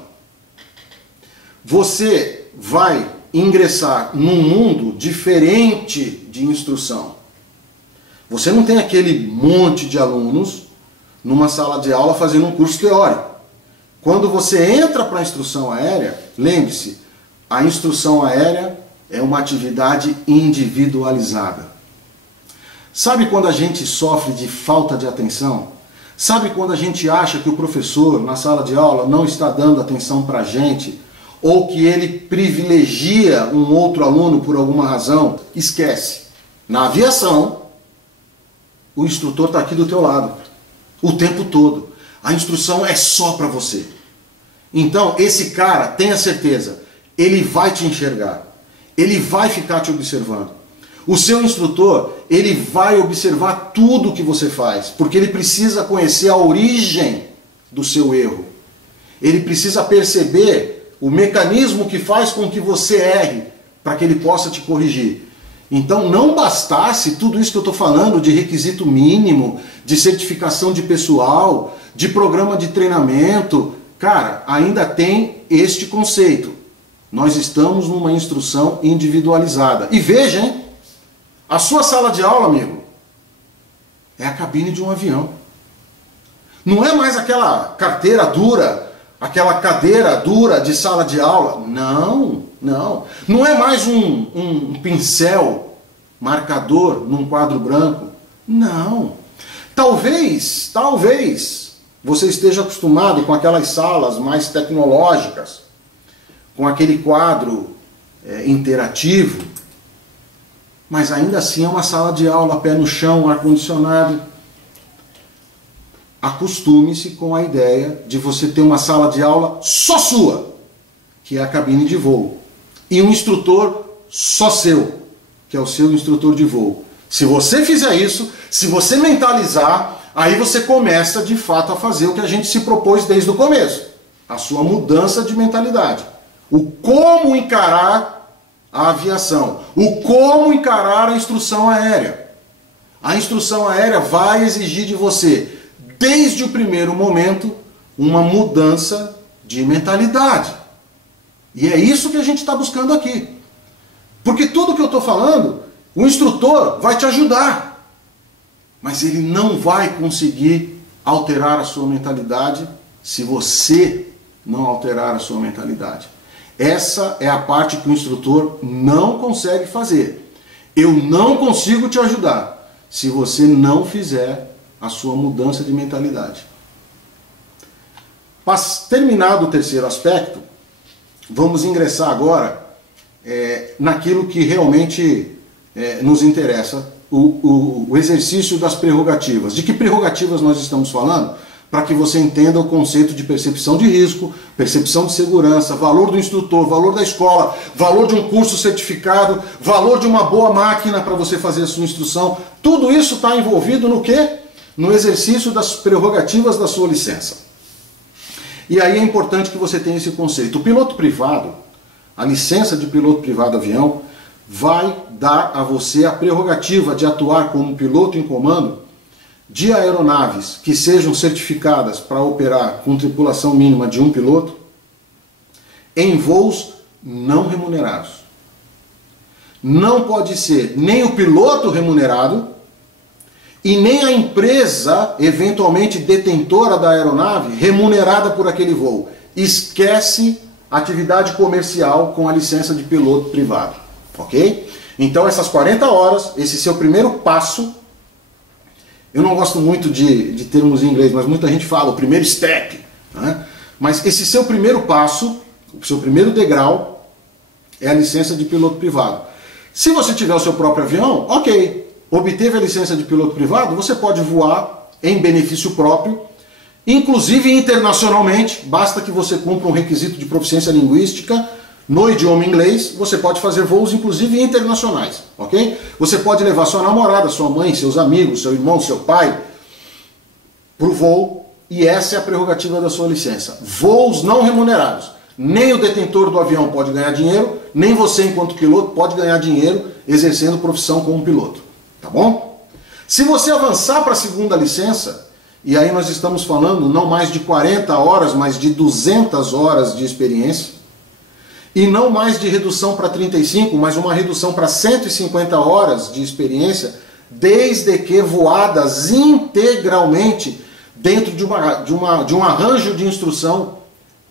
Você vai ingressar num mundo diferente de instrução. Você não tem aquele monte de alunos numa sala de aula fazendo um curso teórico. Quando você entra para a instrução aérea, lembre-se, a instrução aérea é uma atividade individualizada. Sabe quando a gente sofre de falta de atenção? Sabe quando a gente acha que o professor na sala de aula não está dando atenção para a gente? Ou que ele privilegia um outro aluno por alguma razão? Esquece. Na aviação, o instrutor está aqui do teu lado. o tempo todo. A instrução é só para você. Então, esse cara, tenha certeza, ele vai te enxergar. Ele vai ficar te observando. O seu instrutor, ele vai observar tudo que você faz, porque ele precisa conhecer a origem do seu erro. Ele precisa perceber o mecanismo que faz com que você erre, para que ele possa te corrigir. Então não bastasse tudo isso que eu estou falando de requisito mínimo, de certificação de pessoal, de programa de treinamento, cara, ainda tem este conceito. Nós estamos numa instrução individualizada. E veja, hein? A sua sala de aula, amigo, é a cabine de um avião. Não é mais aquela carteira dura, aquela cadeira dura de sala de aula. Não, não. Não é mais um pincel marcador num quadro branco. Não. Talvez você esteja acostumado com aquelas salas mais tecnológicas, com aquele quadro interativo, mas ainda assim é uma sala de aula, pé no chão, ar-condicionado. Acostume-se com a ideia de você ter uma sala de aula só sua, que é a cabine de voo, e um instrutor só seu, que é o seu instrutor de voo. Se você fizer isso, se você mentalizar, aí você começa de fato a fazer o que a gente se propôs desde o começo, a sua mudança de mentalidade. O como encarar a aviação, o como encarar a instrução aérea. A instrução aérea vai exigir de você, desde o primeiro momento, uma mudança de mentalidade. E é isso que a gente está buscando aqui. Porque tudo que eu estou falando, o instrutor vai te ajudar, mas ele não vai conseguir alterar a sua mentalidade se você não alterar a sua mentalidade. Essa é a parte que o instrutor não consegue fazer. Eu não consigo te ajudar se você não fizer a sua mudança de mentalidade. Terminado o terceiro aspecto, vamos ingressar agora naquilo que realmente nos interessa, o exercício das prerrogativas. De que prerrogativas nós estamos falando? Para que você entenda o conceito de percepção de risco, percepção de segurança, valor do instrutor, valor da escola, valor de um curso certificado, valor de uma boa máquina para você fazer a sua instrução. Tudo isso está envolvido no quê? No exercício das prerrogativas da sua licença. E aí é importante que você tenha esse conceito. O piloto privado, a licença de piloto privado avião, vai dar a você a prerrogativa de atuar como piloto em comando de aeronaves que sejam certificadas para operar com tripulação mínima de um piloto em voos não remunerados. Não pode ser nem o piloto remunerado e nem a empresa, eventualmente detentora da aeronave, remunerada por aquele voo. Esquece atividade comercial com a licença de piloto privado. Ok? Então essas 40 horas, esse seu primeiro passo. Eu não gosto muito de termos em inglês, mas muita gente fala o primeiro step, né? Mas esse seu primeiro passo, o seu primeiro degrau, é a licença de piloto privado. Se você tiver o seu próprio avião, ok, obteve a licença de piloto privado, você pode voar em benefício próprio, inclusive internacionalmente, basta que você cumpra um requisito de proficiência linguística no idioma inglês, você pode fazer voos inclusive internacionais, ok? Você pode levar sua namorada, sua mãe, seus amigos, seu irmão, seu pai para o voo, e essa é a prerrogativa da sua licença. Voos não remunerados. Nem o detentor do avião pode ganhar dinheiro, nem você enquanto piloto pode ganhar dinheiro exercendo profissão como piloto, tá bom? Se você avançar para a segunda licença, e aí nós estamos falando não mais de 40 horas, mas de 200 horas de experiência, e não mais de redução para 35, mas uma redução para 150 horas de experiência, desde que voadas integralmente dentro de um arranjo de instrução,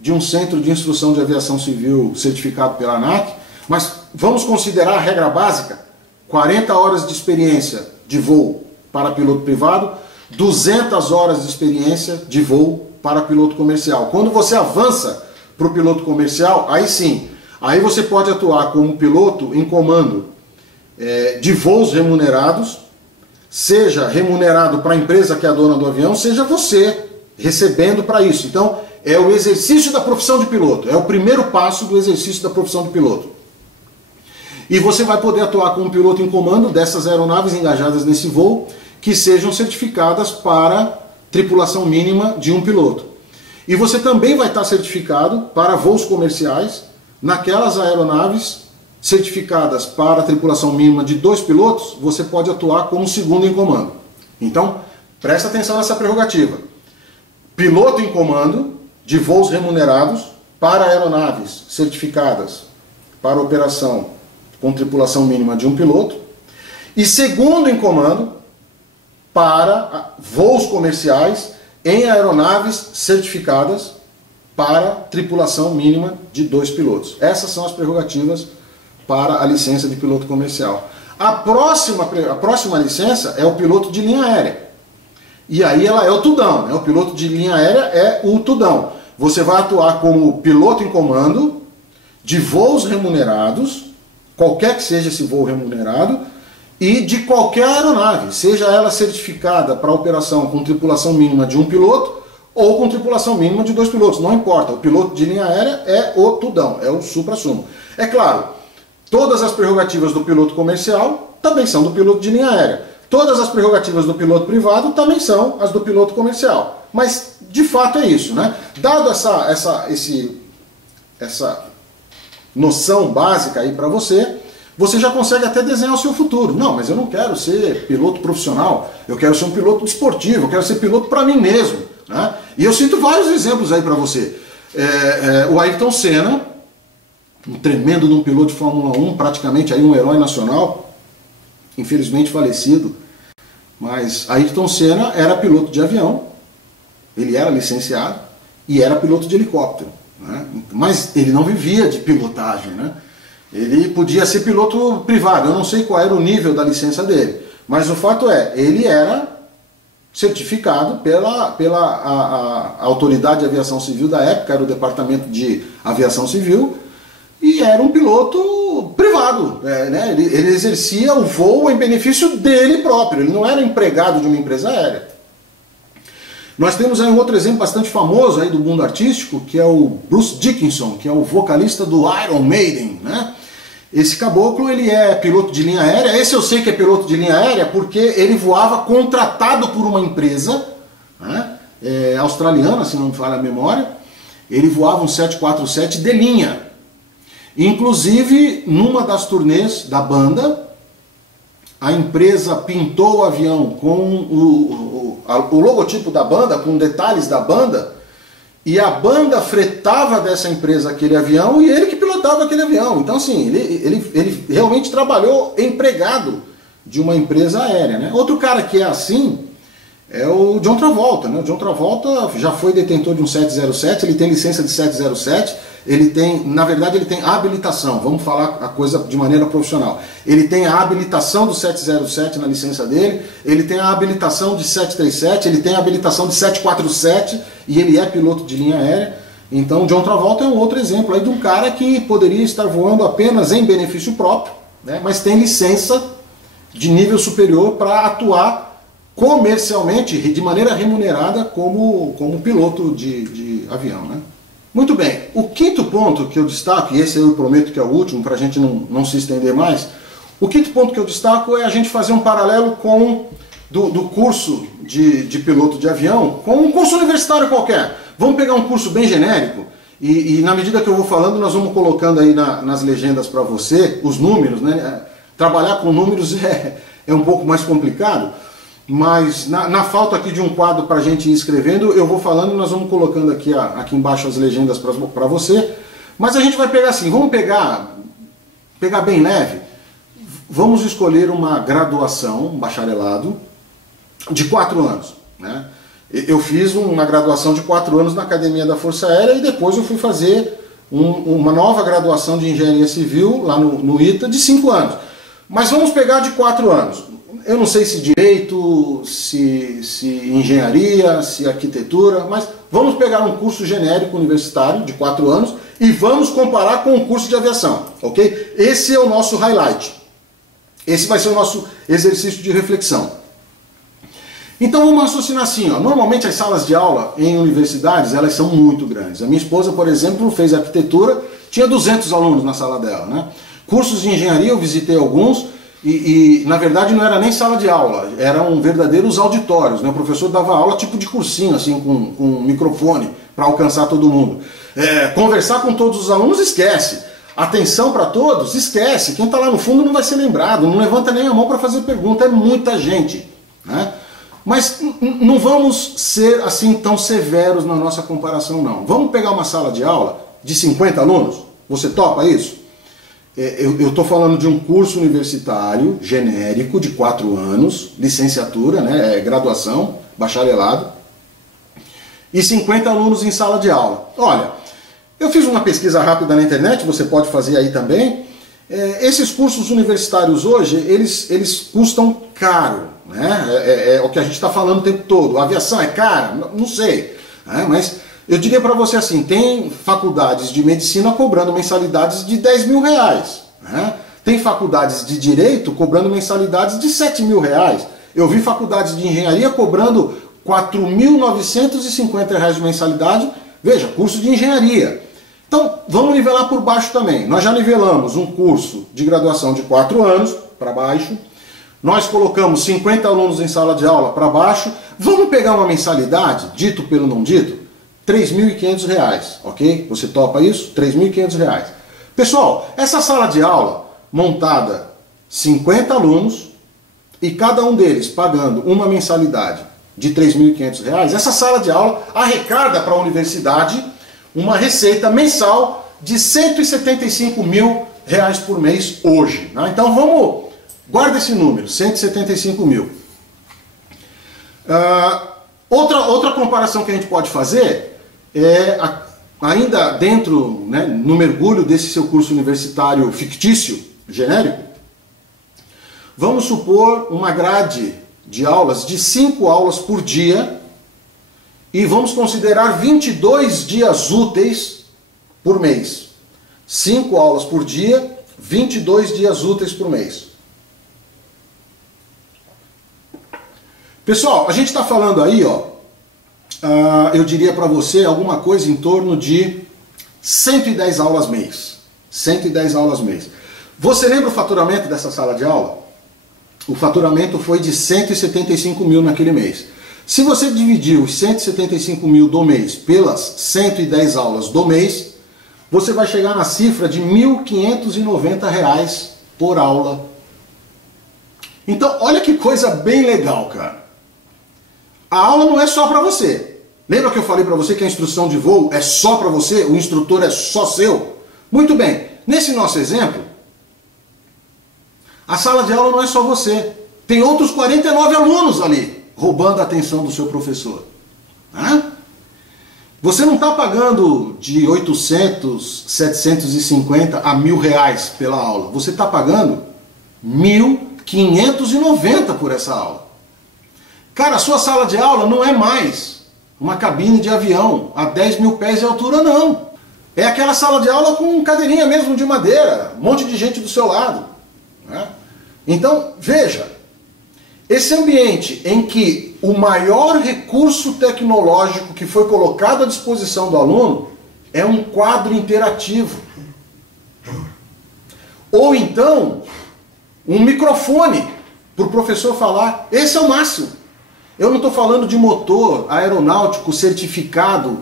de um centro de instrução de aviação civil certificado pela ANAC. Mas vamos considerar a regra básica: 40 horas de experiência de voo para piloto privado, 200 horas de experiência de voo para piloto comercial. Quando você avança para o piloto comercial, aí sim, aí você pode atuar como piloto em comando de voos remunerados, seja remunerado para a empresa que é a dona do avião, seja você recebendo para isso. Então, é o exercício da profissão de piloto, é o primeiro passo do exercício da profissão de piloto. E você vai poder atuar como piloto em comando dessas aeronaves engajadas nesse voo, que sejam certificadas para tripulação mínima de um piloto. E você também vai estar certificado para voos comerciais naquelas aeronaves certificadas para tripulação mínima de 2 pilotos, você pode atuar como segundo em comando. Então, presta atenção nessa prerrogativa. Piloto em comando de voos remunerados para aeronaves certificadas para operação com tripulação mínima de um piloto, e segundo em comando para voos comerciais em aeronaves certificadas para tripulação mínima de 2 pilotos. Essas são as prerrogativas para a licença de piloto comercial. A próxima licença é o piloto de linha aérea. E aí ela é o tudão, né? O piloto de linha aérea é o tudão. Você vai atuar como piloto em comando de voos remunerados, qualquer que seja esse voo remunerado, e de qualquer aeronave, seja ela certificada para operação com tripulação mínima de um piloto ou com tripulação mínima de 2 pilotos, não importa. O piloto de linha aérea é o tudão, é o supra-sumo. É claro, todas as prerrogativas do piloto comercial também são do piloto de linha aérea. Todas as prerrogativas do piloto privado também são as do piloto comercial. Mas, de fato, é isso, né? Dado essa noção básica aí para você, você já consegue até desenhar o seu futuro. Não, mas eu não quero ser piloto profissional, eu quero ser um piloto esportivo, eu quero ser piloto para mim mesmo, né? E eu cito vários exemplos aí para você. O Ayrton Senna, um tremendo de um piloto de Fórmula 1, praticamente aí um herói nacional, infelizmente falecido, mas Ayrton Senna era piloto de avião, ele era licenciado e era piloto de helicóptero, né? Mas ele não vivia de pilotagem, né? Ele podia ser piloto privado, eu não sei qual era o nível da licença dele, mas o fato é, ele era certificado pela Autoridade de Aviação Civil da época, era o Departamento de Aviação Civil, e era um piloto privado, né? Ele exercia o voo em benefício dele próprio, ele não era empregado de uma empresa aérea. Nós temos aí um outro exemplo bastante famoso aí do mundo artístico, que é o Bruce Dickinson, que é o vocalista do Iron Maiden, né? Esse caboclo, ele é piloto de linha aérea. Esse eu sei que é piloto de linha aérea porque ele voava contratado por uma empresa, né, australiana, se não me falha a memória. Ele voava um 747 de linha. Inclusive, numa das turnês da banda, a empresa pintou o avião com o logotipo da banda, com detalhes da banda, e a banda fretava dessa empresa aquele avião e ele que pilotava aquele avião. Então, assim, ele realmente trabalhou empregado de uma empresa aérea, né? Outro cara que é assim é o John Travolta, né? O John Travolta já foi detentor de um 707, ele tem licença de 707, ele tem, na verdade, ele tem habilitação, vamos falar a coisa de maneira profissional. Ele tem a habilitação do 707 na licença dele, ele tem a habilitação de 737, ele tem a habilitação de 747 e ele é piloto de linha aérea. Então, o John Travolta é um outro exemplo aí de um cara que poderia estar voando apenas em benefício próprio, né, mas tem licença de nível superior para atuar comercialmente, de maneira remunerada, como piloto de avião, né? Muito bem, o quinto ponto que eu destaco, e esse eu prometo que é o último, para a gente não se estender mais, o quinto ponto que eu destaco é a gente fazer um paralelo com do curso de piloto de avião com um curso universitário qualquer. Vamos pegar um curso bem genérico, e na medida que eu vou falando, nós vamos colocando aí nas legendas para você os números, né? Trabalhar com números é um pouco mais complicado, mas na falta aqui de um quadro para a gente ir escrevendo, eu vou falando e nós vamos colocando aqui embaixo as legendas para você. Mas a gente vai pegar assim, vamos pegar bem leve, vamos escolher uma graduação, um bacharelado, de 4 anos. Né? Eu fiz uma graduação de 4 anos na Academia da Força Aérea e depois eu fui fazer uma nova graduação de Engenharia Civil lá no ITA de 5 anos. Mas vamos pegar de 4 anos. Eu não sei se direito, se engenharia, se arquitetura, mas vamos pegar um curso genérico universitário de 4 anos e vamos comparar com o curso de aviação, ok? Esse é o nosso highlight. Esse vai ser o nosso exercício de reflexão. Então vamos raciocinar assim, ó. Normalmente as salas de aula em universidades, elas são muito grandes. A minha esposa, por exemplo, fez arquitetura, tinha 200 alunos na sala dela, né? Cursos de engenharia eu visitei alguns e na verdade não era nem sala de aula, eram verdadeiros auditórios, né? O professor dava aula tipo de cursinho, assim, com um microfone para alcançar todo mundo. Conversar com todos os alunos, esquece. Atenção para todos, esquece. Quem está lá no fundo não vai ser lembrado, não levanta nem a mão para fazer pergunta, é muita gente, né? Mas não vamos ser assim tão severos na nossa comparação, não. Vamos pegar uma sala de aula de 50 alunos? Você topa isso? Eu estou falando de um curso universitário genérico de 4 anos, licenciatura, né, graduação, bacharelado, e 50 alunos em sala de aula. Olha, eu fiz uma pesquisa rápida na internet, você pode fazer aí também. Esses cursos universitários hoje, eles custam caro, né? É o que a gente está falando o tempo todo. A aviação é cara? Não sei, né? Mas eu diria para você assim, tem faculdades de medicina cobrando mensalidades de 10 mil reais, né? Tem faculdades de direito cobrando mensalidades de 7 mil reais. Eu vi faculdades de engenharia cobrando 4.950 reais de mensalidade, veja, curso de engenharia. Então, vamos nivelar por baixo também. Nós já nivelamos um curso de graduação de 4 anos para baixo. Nós colocamos 50 alunos em sala de aula para baixo. Vamos pegar uma mensalidade, dito pelo não dito, R$ 3.500, ok? Você topa isso? R$ 3.500. Pessoal, essa sala de aula montada 50 alunos e cada um deles pagando uma mensalidade de R$ 3.500, essa sala de aula arrecada para a universidade uma receita mensal de R$ 175 mil por mês hoje, né? Então vamos, guarda esse número, 175 mil. Outra comparação que a gente pode fazer é, ainda dentro, né, no mergulho desse seu curso universitário fictício, genérico, vamos supor uma grade de aulas de 5 aulas por dia, e vamos considerar 22 dias úteis por mês. 5 aulas por dia, 22 dias úteis por mês. Pessoal, a gente está falando aí, ó, eu diria para você alguma coisa em torno de 110 aulas mês. 110 aulas mês. Você lembra o faturamento dessa sala de aula? O faturamento foi de 175 mil naquele mês. Se você dividir os 175 mil do mês pelas 110 aulas do mês, você vai chegar na cifra de R$ 1.590 por aula. Então, olha que coisa bem legal, cara. A aula não é só para você. Lembra que eu falei para você que a instrução de voo é só para você? O instrutor é só seu? Muito bem. Nesse nosso exemplo, a sala de aula não é só você. Tem outros 49 alunos ali, roubando a atenção do seu professor. Você não está pagando de 800, 750 a R$ 1.000 pela aula. Você está pagando R$ 1.590 por essa aula. Cara, a sua sala de aula não é mais uma cabine de avião a 10 mil pés de altura, não. É aquela sala de aula com cadeirinha mesmo de madeira, um monte de gente do seu lado. Então, veja, esse ambiente em que o maior recurso tecnológico que foi colocado à disposição do aluno é um quadro interativo. Ou então, um microfone para o professor falar. Esse é o máximo. Eu não estou falando de motor aeronáutico certificado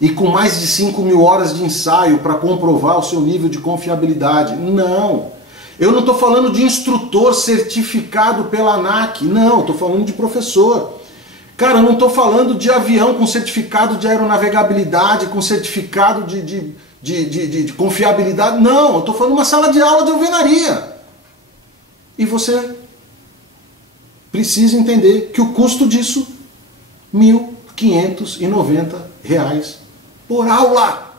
e com mais de 5 mil horas de ensaio para comprovar o seu nível de confiabilidade. Não. Eu não estou falando de instrutor certificado pela ANAC, não, estou falando de professor. Cara, eu não estou falando de avião com certificado de aeronavegabilidade, com certificado de confiabilidade, não, eu estou falando de uma sala de aula de alvenaria. E você precisa entender que o custo disso, R$ 1.590 por aula.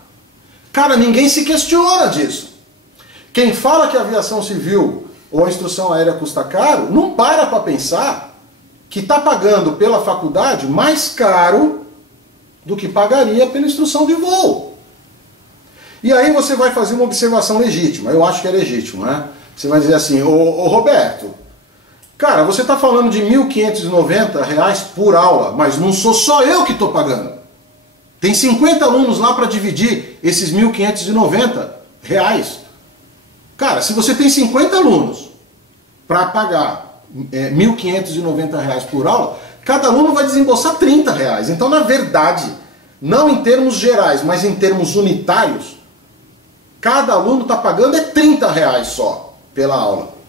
Cara, ninguém se questiona disso. Quem fala que a aviação civil ou a instrução aérea custa caro, não para pensar que está pagando pela faculdade mais caro do que pagaria pela instrução de voo. E aí você vai fazer uma observação legítima, eu acho que é legítimo, né? Você vai dizer assim, ô Roberto, Cara, você está falando de R$ 1.590 por aula, mas não sou só eu que estou pagando. Tem 50 alunos lá para dividir esses R$ 1.590. Cara, se você tem 50 alunos para pagar R$ 1.590 por aula, cada aluno vai desembolsar R$ 30. Então, na verdade, não em termos gerais, mas em termos unitários, cada aluno está pagando R$ 30 só pela aula.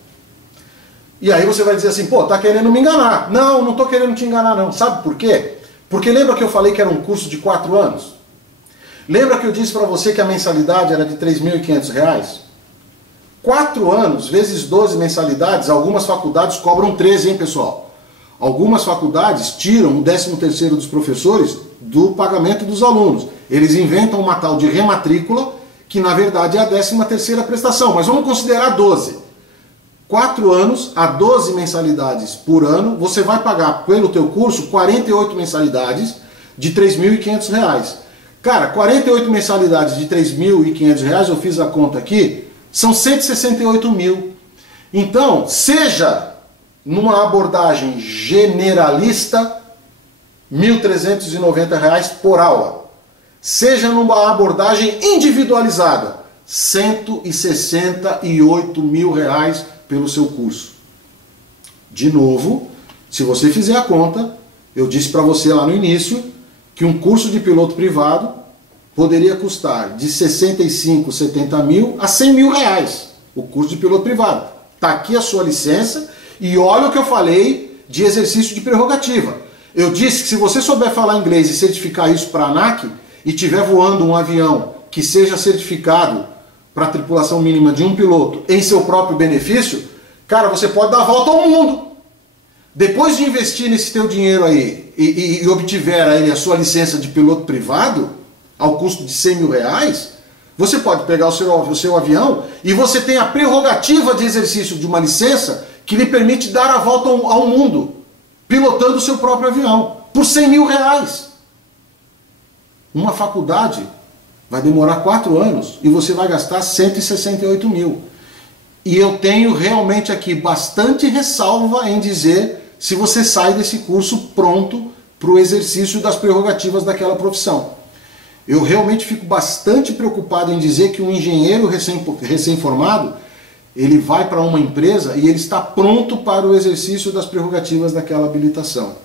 E aí você vai dizer assim, pô, tá querendo me enganar. Não, não estou querendo te enganar não. Sabe por quê? Porque lembra que eu falei que era um curso de 4 anos? Lembra que eu disse para você que a mensalidade era de R$ 3.500? 4 anos vezes 12 mensalidades, algumas faculdades cobram 13, hein, pessoal? Algumas faculdades tiram o 13º dos professores do pagamento dos alunos. Eles inventam uma tal de rematrícula, que na verdade é a 13ª prestação, mas vamos considerar 12. 4 anos a 12 mensalidades por ano, você vai pagar pelo teu curso 48 mensalidades de R$ 3.500. Cara, 48 mensalidades de R$ 3.500, eu fiz a conta aqui, são 168 mil. Então, seja numa abordagem generalista, R$ 1.390 por aula. Seja numa abordagem individualizada, R$ 168 mil pelo seu curso. De novo, se você fizer a conta, eu disse para você lá no início que um curso de piloto privado poderia custar de 65, 70 mil a 100 mil reais. O curso de piloto privado. Está aqui a sua licença e olha o que eu falei de exercício de prerrogativa. Eu disse que se você souber falar inglês e certificar isso para a ANAC e estiver voando um avião que seja certificado para a tripulação mínima de um piloto em seu próprio benefício, cara, você pode dar a volta ao mundo. Depois de investir nesse teu dinheiro aí e obtiver aí a sua licença de piloto privado, ao custo de 100 mil reais, você pode pegar o seu avião e você tem a prerrogativa de exercício de uma licença que lhe permite dar a volta ao mundo, pilotando o seu próprio avião, por 100 mil reais. Uma faculdade vai demorar 4 anos e você vai gastar 168 mil. E eu tenho realmente aqui bastante ressalva em dizer se você sai desse curso pronto para o exercício das prerrogativas daquela profissão. Eu realmente fico bastante preocupado em dizer que um engenheiro recém-formado, ele vai para uma empresa e ele está pronto para o exercício das prerrogativas daquela habilitação.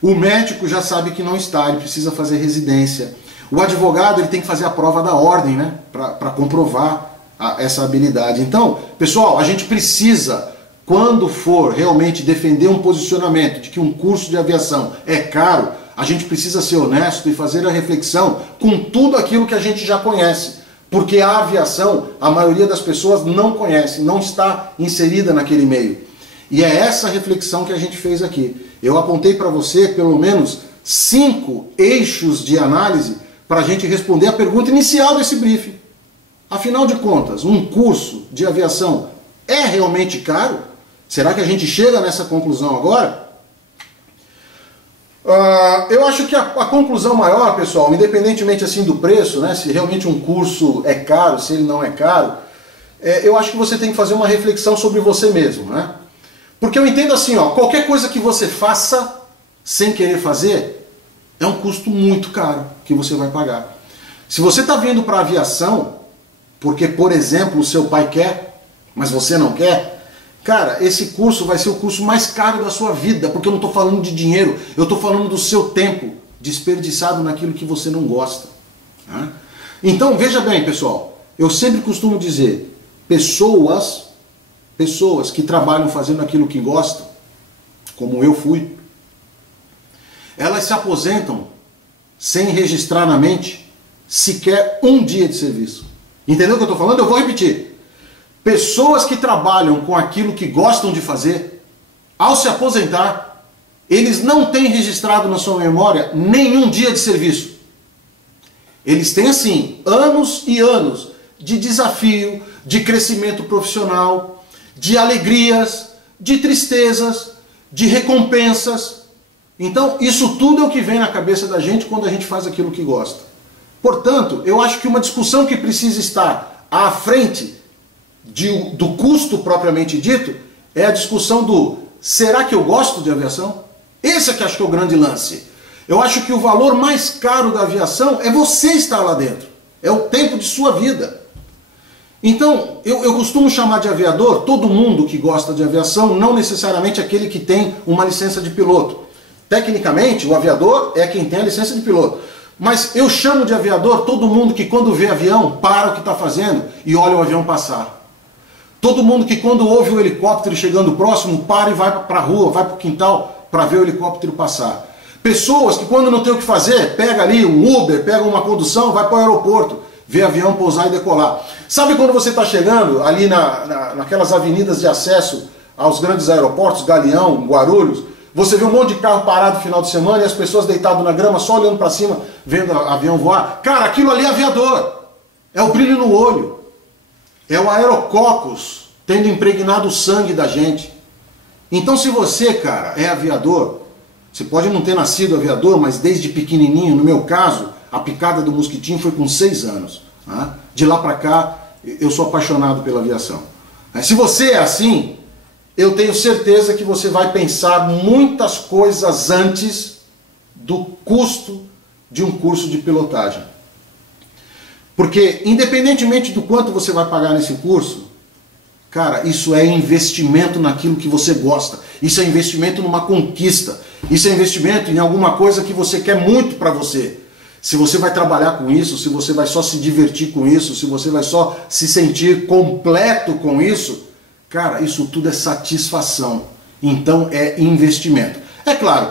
O médico já sabe que não está, ele precisa fazer residência. O advogado ele tem que fazer a prova da ordem, né, para comprovar essa habilidade. Então, pessoal, a gente precisa, quando for realmente defender um posicionamento de que um curso de aviação é caro, a gente precisa ser honesto e fazer a reflexão com tudo aquilo que a gente já conhece. Porque a aviação, a maioria das pessoas não conhece, não está inserida naquele meio. E é essa reflexão que a gente fez aqui. Eu apontei para você pelo menos 5 eixos de análise para a gente responder a pergunta inicial desse briefing. Afinal de contas, um curso de aviação é realmente caro? Será que a gente chega nessa conclusão agora? Eu acho que a conclusão maior, pessoal, independentemente assim do preço, né, se realmente um curso é caro, se ele não é caro, eu acho que você tem que fazer uma reflexão sobre você mesmo, né? Porque eu entendo assim, ó, qualquer coisa que você faça sem querer fazer é um custo muito caro que você vai pagar. Se você está vindo para a aviação porque, por exemplo, o seu pai quer, mas você não quer, cara, esse curso vai ser o curso mais caro da sua vida, porque eu não estou falando de dinheiro, eu estou falando do seu tempo desperdiçado naquilo que você não gosta. Tá? Então, veja bem, pessoal, eu sempre costumo dizer, pessoas que trabalham fazendo aquilo que gostam, como eu fui, elas se aposentam sem registrar na mente sequer um dia de serviço. Entendeu o que eu estou falando? Eu vou repetir. Pessoas que trabalham com aquilo que gostam de fazer, ao se aposentar, eles não têm registrado na sua memória nenhum dia de serviço. Eles têm, assim, anos e anos de desafio, de crescimento profissional, de alegrias, de tristezas, de recompensas. Então, isso tudo é o que vem na cabeça da gente quando a gente faz aquilo que gosta. Portanto, eu acho que uma discussão que precisa estar à frente do custo propriamente dito é a discussão do será que eu gosto de aviação? Esse é que acho que é o grande lance. Eu acho que o valor mais caro da aviação é você estar lá dentro. É o tempo de sua vida. Então, eu costumo chamar de aviador todo mundo que gosta de aviação, não necessariamente aquele que tem uma licença de piloto. Tecnicamente, o aviador é quem tem a licença de piloto. Mas eu chamo de aviador todo mundo que quando vê avião, para o que está fazendo e olha o avião passar. Todo mundo que quando ouve o helicóptero chegando próximo, para e vai para a rua, vai para o quintal para ver o helicóptero passar. Pessoas que quando não tem o que fazer, pega ali um Uber, pega uma condução, vai para o aeroporto, vê avião pousar e decolar. Sabe quando você está chegando ali naquelas avenidas de acesso aos grandes aeroportos, Galeão, Guarulhos, você vê um monte de carro parado no final de semana e as pessoas deitadas na grama, só olhando para cima, vendo o avião voar? Cara, aquilo ali é aviador. É o brilho no olho. É o aerococos tendo impregnado o sangue da gente. Então se você, cara, é aviador, você pode não ter nascido aviador, mas desde pequenininho, no meu caso, a picada do mosquitinho foi com 6 anos. Né? De lá para cá, eu sou apaixonado pela aviação. Se você é assim, eu tenho certeza que você vai pensar muitas coisas antes do custo de um curso de pilotagem. Porque, independentemente do quanto você vai pagar nesse curso, cara, isso é investimento naquilo que você gosta. Isso é investimento numa conquista. Isso é investimento em alguma coisa que você quer muito para você. Se você vai trabalhar com isso, se você vai só se divertir com isso, se você vai só se sentir completo com isso, cara, isso tudo é satisfação. Então é investimento. É claro,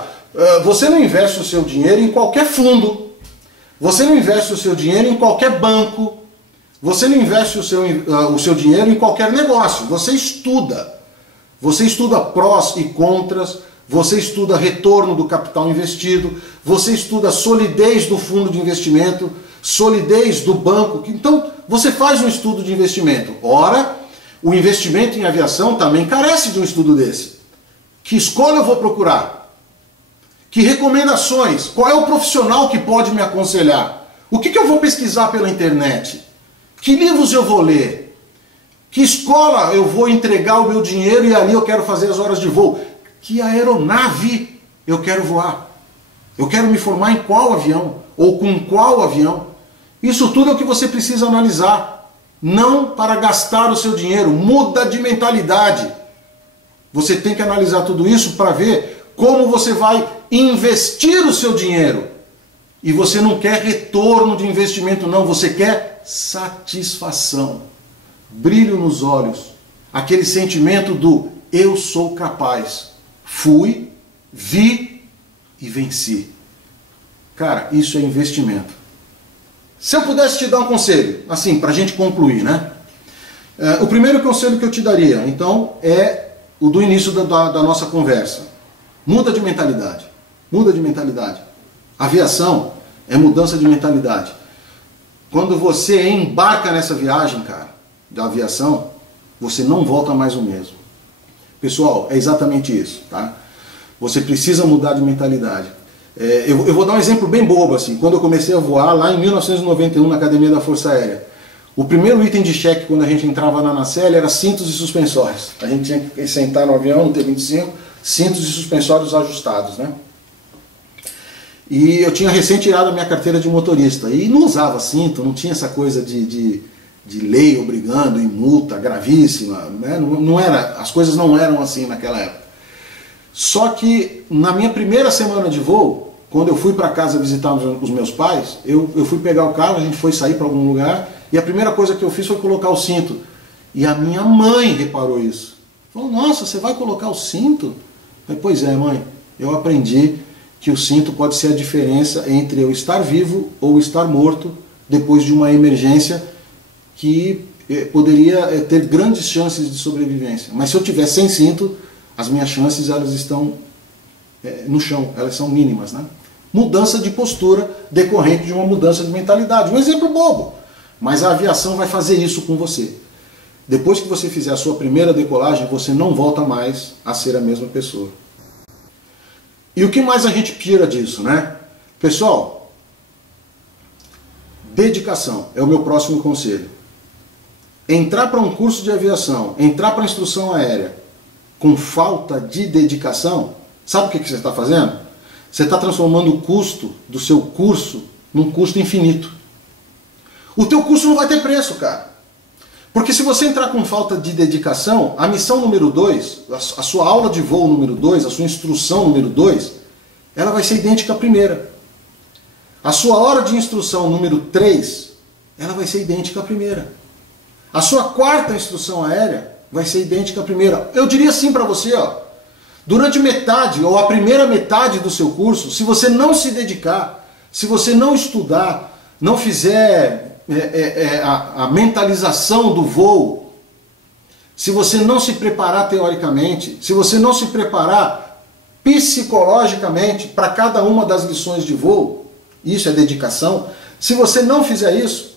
você não investe o seu dinheiro em qualquer fundo. Você não investe o seu dinheiro em qualquer banco. Você não investe o seu dinheiro em qualquer negócio. Você estuda. Você estuda prós e contras. Você estuda retorno do capital investido. Você estuda a solidez do fundo de investimento. Solidez do banco. Então, você faz um estudo de investimento. Ora, o investimento em aviação também carece de um estudo desse. Que escola eu vou procurar? Que recomendações? Qual é o profissional que pode me aconselhar? O que eu vou pesquisar pela internet? Que livros eu vou ler? Que escola eu vou entregar o meu dinheiro e ali eu quero fazer as horas de voo? Que aeronave eu quero voar? Eu quero me formar em qual avião? Ou com qual avião? Isso tudo é o que você precisa analisar. Não para gastar o seu dinheiro. Muda de mentalidade. Você tem que analisar tudo isso para ver como você vai investir o seu dinheiro. E você não quer retorno de investimento, não. Você quer satisfação. Brilho nos olhos. Aquele sentimento do eu sou capaz. Fui, vi e venci. Cara, isso é investimento. Se eu pudesse te dar um conselho, assim, para a gente concluir, né? O primeiro conselho que eu te daria, então, é o do início da nossa conversa. Muda de mentalidade. Muda de mentalidade. Aviação é mudança de mentalidade. Quando você embarca nessa viagem, cara, da aviação, você não volta mais o mesmo. Pessoal, é exatamente isso, tá? Você precisa mudar de mentalidade. Eu vou dar um exemplo bem bobo, assim. Quando eu comecei a voar, lá em 1991, na Academia da Força Aérea, o primeiro item de cheque quando a gente entrava na nacelle era cintos e suspensórios. A gente tinha que sentar no avião, no T-25, cintos e suspensórios ajustados, né? E eu tinha recém tirado a minha carteira de motorista e não usava cinto, não tinha essa coisa de lei obrigando e multa gravíssima, né? Não era, as coisas não eram assim naquela época. Só que na minha primeira semana de voo, quando eu fui para casa visitar os meus pais, eu fui pegar o carro, a gente foi sair para algum lugar e a primeira coisa que eu fiz foi colocar o cinto. E a minha mãe reparou isso. Falou, nossa, você vai colocar o cinto? Eu falei, pois é, mãe, eu aprendi que o cinto pode ser a diferença entre eu estar vivo ou estar morto depois de uma emergência que poderia ter grandes chances de sobrevivência. Mas se eu tiver sem cinto, as minhas chances elas estão no chão, elas são mínimas, né? Mudança de postura decorrente de uma mudança de mentalidade. Um exemplo bobo, mas a aviação vai fazer isso com você. Depois que você fizer a sua primeira decolagem, você não volta mais a ser a mesma pessoa. E o que mais a gente tira disso, né? Pessoal, dedicação é o meu próximo conselho. Entrar para um curso de aviação, entrar para a instrução aérea, com falta de dedicação, sabe o que você está fazendo? Você está transformando o custo do seu curso num custo infinito. O teu curso não vai ter preço, cara. Porque se você entrar com falta de dedicação, a missão número 2, a sua aula de voo número 2, a sua instrução número 2, ela vai ser idêntica à primeira. A sua hora de instrução número 3, ela vai ser idêntica à primeira. A sua quarta instrução aérea vai ser idêntica à primeira. Eu diria assim para você, ó, durante metade ou a primeira metade do seu curso, se você não se dedicar, se você não estudar, não fizer a mentalização do voo, se você não se preparar teoricamente, se você não se preparar psicologicamente para cada uma das lições de voo, isso é dedicação, se você não fizer isso,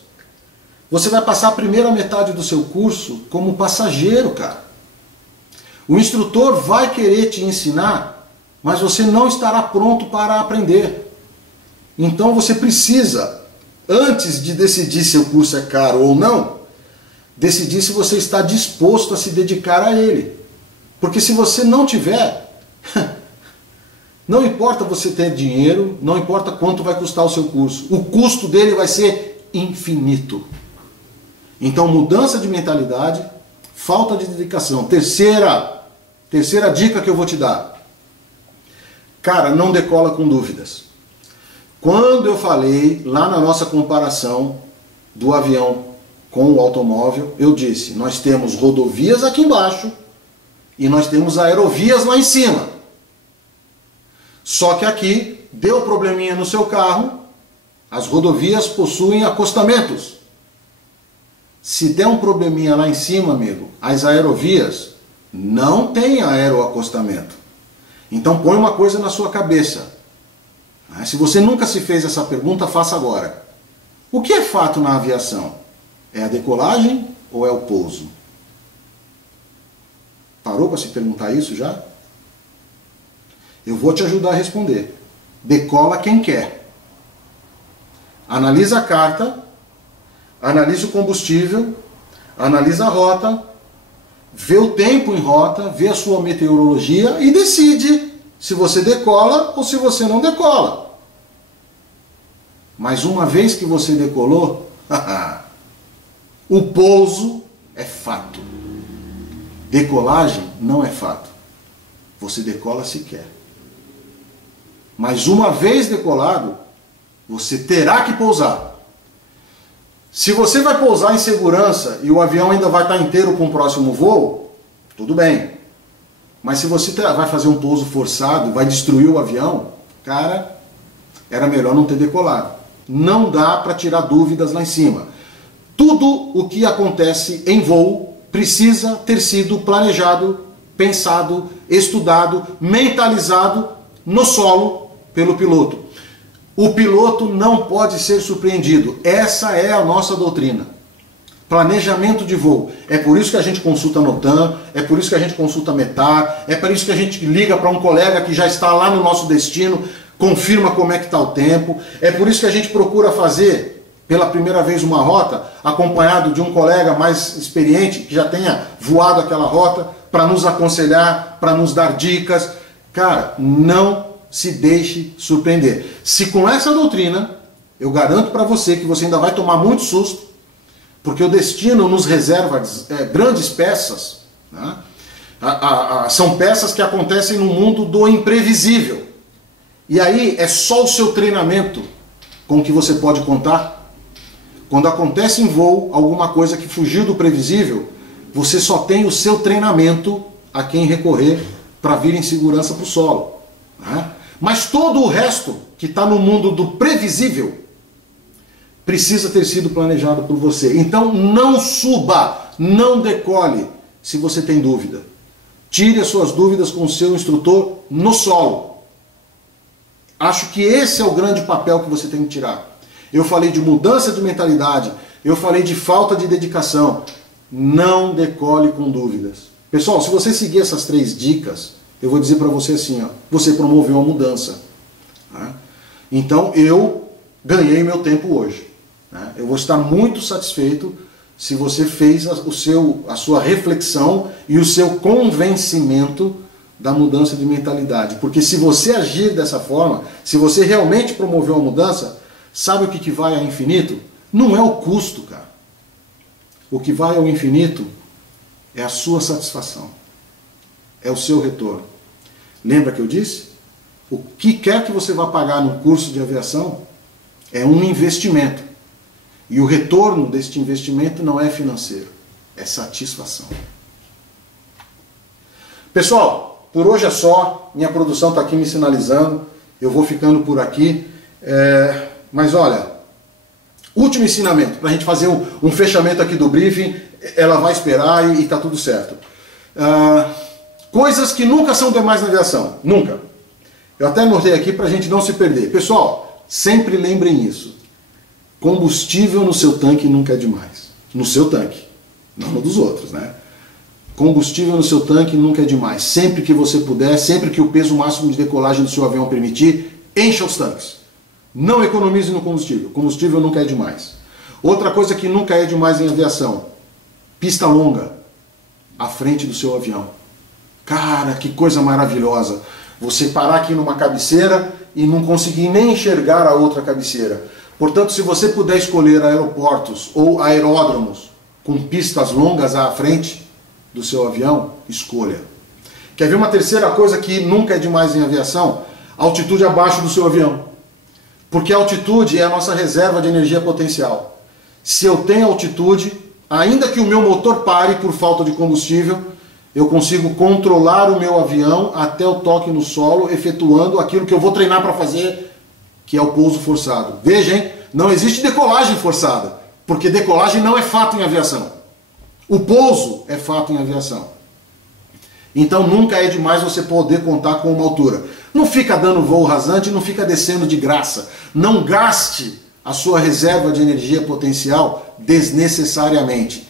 você vai passar a primeira metade do seu curso como passageiro, cara. O instrutor vai querer te ensinar, mas você não estará pronto para aprender. Então você precisa, antes de decidir se o curso é caro ou não, decidir se você está disposto a se dedicar a ele. Porque se você não tiver, não importa você ter dinheiro, não importa quanto vai custar o seu curso, o custo dele vai ser infinito. Então, mudança de mentalidade, falta de dedicação. Terceira dica que eu vou te dar. Cara, não decola com dúvidas. Quando eu falei lá na nossa comparação do avião com o automóvel, eu disse, nós temos rodovias aqui embaixo e nós temos aerovias lá em cima. Só que aqui deu probleminha no seu carro, as rodovias possuem acostamentos. Se der um probleminha lá em cima, amigo, as aerovias não têm aeroacostamento. Então põe uma coisa na sua cabeça. Se você nunca se fez essa pergunta, faça agora. O que é fato na aviação? É a decolagem ou é o pouso? Parou para se perguntar isso já? Eu vou te ajudar a responder. Decola quem quer. Analisa a carta, analisa o combustível, analisa a rota, vê o tempo em rota, vê a sua meteorologia e decide se você decola ou se você não decola. Mas uma vez que você decolou, o pouso é fato. Decolagem não é fato. Você decola se quer. Mas uma vez decolado, você terá que pousar. Se você vai pousar em segurança e o avião ainda vai estar inteiro para o próximo voo, tudo bem. Mas se você vai fazer um pouso forçado, vai destruir o avião, cara, era melhor não ter decolado. Não dá para tirar dúvidas lá em cima. Tudo o que acontece em voo precisa ter sido planejado, pensado, estudado, mentalizado no solo pelo piloto. O piloto não pode ser surpreendido. Essa é a nossa doutrina. Planejamento de voo. É por isso que a gente consulta a Notan, é por isso que a gente consulta a METAR, é por isso que a gente liga para um colega que já está lá no nosso destino, confirma como é que está o tempo, é por isso que a gente procura fazer pela primeira vez uma rota, acompanhado de um colega mais experiente, que já tenha voado aquela rota, para nos aconselhar, para nos dar dicas. Cara, não se deixe surpreender. Se com essa doutrina, eu garanto para você que você ainda vai tomar muito susto, porque o destino nos reserva grandes peças, né? São peças que acontecem no mundo do imprevisível. E aí é só o seu treinamento com que você pode contar. Quando acontece em voo alguma coisa que fugiu do previsível, você só tem o seu treinamento a quem recorrer para vir em segurança para o solo, né? Mas todo o resto que está no mundo do previsível precisa ter sido planejado por você. Então não suba, não decole se você tem dúvida. Tire as suas dúvidas com o seu instrutor no solo. Acho que esse é o grande papel que você tem que tirar. Eu falei de mudança de mentalidade, eu falei de falta de dedicação. Não decole com dúvidas. Pessoal, se você seguir essas 3 dicas, eu vou dizer para você assim, ó, você promoveu a mudança. Né? Então eu ganhei meu tempo hoje. Né? Eu vou estar muito satisfeito se você fez a sua reflexão e o seu convencimento da mudança de mentalidade. Porque se você agir dessa forma, se você realmente promoveu a mudança, sabe o que vai ao infinito? Não é o custo, cara. O que vai ao infinito é a sua satisfação. É o seu retorno. Lembra que eu disse? O que quer que você vá pagar num curso de aviação é um investimento. E o retorno deste investimento não é financeiro, é satisfação. Pessoal, por hoje é só. Minha produção está aqui me sinalizando. Eu vou ficando por aqui. Mas olha, último ensinamento, para a gente fazer um fechamento aqui do briefing. Ela vai esperar e está tudo certo. Coisas que nunca são demais na aviação. Nunca. Eu até anotei aqui para a gente não se perder. Pessoal, sempre lembrem isso. Combustível no seu tanque nunca é demais. No seu tanque, não no dos outros, né? Combustível no seu tanque nunca é demais. Sempre que você puder, sempre que o peso máximo de decolagem do seu avião permitir, encha os tanques. Não economize no combustível. Combustível nunca é demais. Outra coisa que nunca é demais em aviação: pista longa à frente do seu avião. Cara, que coisa maravilhosa. Você parar aqui numa cabeceira e não conseguir nem enxergar a outra cabeceira. Portanto, se você puder escolher aeroportos ou aeródromos com pistas longas à frente do seu avião, escolha. Quer ver uma terceira coisa que nunca é demais em aviação? Altitude abaixo do seu avião. Porque a altitude é a nossa reserva de energia potencial. Se eu tenho altitude, ainda que o meu motor pare por falta de combustível, eu consigo controlar o meu avião até o toque no solo, efetuando aquilo que eu vou treinar para fazer, que é o pouso forçado. Veja, hein? Não existe decolagem forçada, porque decolagem não é fato em aviação. O pouso é fato em aviação. Então nunca é demais você poder contar com uma altura. Não fica dando voo rasante, não fica descendo de graça. Não gaste a sua reserva de energia potencial desnecessariamente.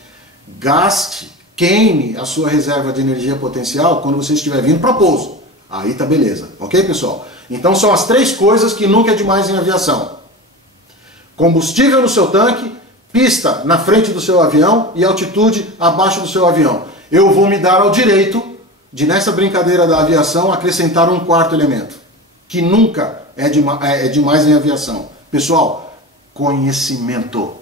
Gaste, queime a sua reserva de energia potencial quando você estiver vindo para pouso. Aí tá beleza, ok, pessoal? Então são as três coisas que nunca é demais em aviação: combustível no seu tanque, pista na frente do seu avião e altitude abaixo do seu avião. Eu vou me dar ao direito de, nessa brincadeira da aviação, acrescentar um quarto elemento, que nunca é demais em aviação. Pessoal, conhecimento.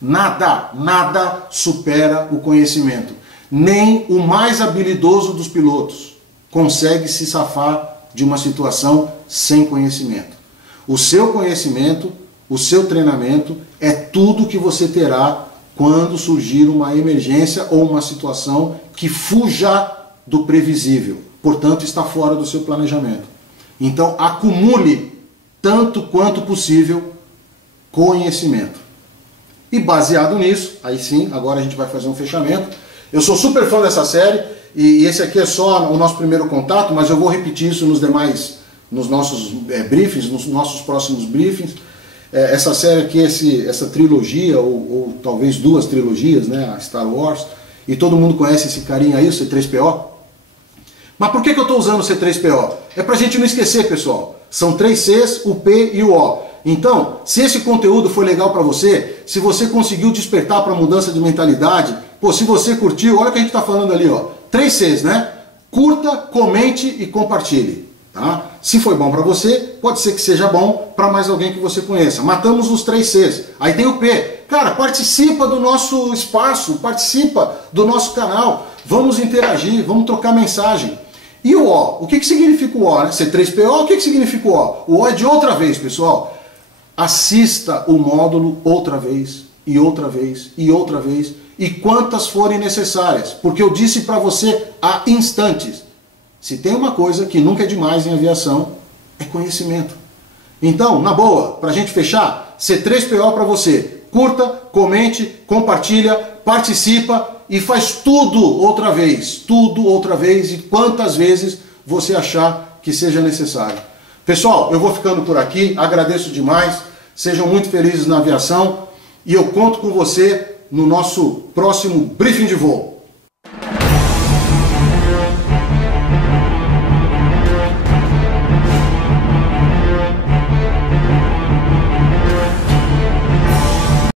Nada supera o conhecimento. Nem o mais habilidoso dos pilotos consegue se safar de uma situação sem conhecimento. O seu conhecimento, o seu treinamento é tudo que você terá quando surgir uma emergência ou uma situação que fuja do previsível, portanto está fora do seu planejamento. Então acumule tanto quanto possível conhecimento. E baseado nisso, aí sim, agora a gente vai fazer um fechamento. Eu sou super fã dessa série e esse aqui é só o nosso primeiro contato, mas eu vou repetir isso nos nossos briefings, nos nossos próximos briefings. Essa série aqui, essa trilogia, ou talvez duas trilogias, né, a Star Wars, e todo mundo conhece esse carinha aí, o C3PO. Mas por que eu estou usando o C3PO? É para a gente não esquecer, pessoal. São 3 Cs, o P e o O. Então, se esse conteúdo foi legal para você, se você conseguiu despertar para mudança de mentalidade, pô, se você curtiu, olha o que a gente está falando ali, ó. 3 Cs, né? Curta, comente e compartilhe. Tá? Se foi bom para você, pode ser que seja bom para mais alguém que você conheça. Matamos os 3 Cs. Aí tem o P. Cara, participa do nosso espaço, participa do nosso canal. Vamos interagir, vamos trocar mensagem. E o O? O que significa o O? Né? C3PO, o que significa o O? O O é de outra vez, pessoal. Assista o módulo outra vez, e outra vez, e outra vez, e quantas forem necessárias. Porque eu disse para você há instantes, se tem uma coisa que nunca é demais em aviação, é conhecimento. Então, na boa, para a gente fechar, C3PO para você. Curta, comente, compartilha, participa e faz tudo outra vez, e quantas vezes você achar que seja necessário. Pessoal, eu vou ficando por aqui, agradeço demais, sejam muito felizes na aviação e eu conto com você no nosso próximo briefing de voo.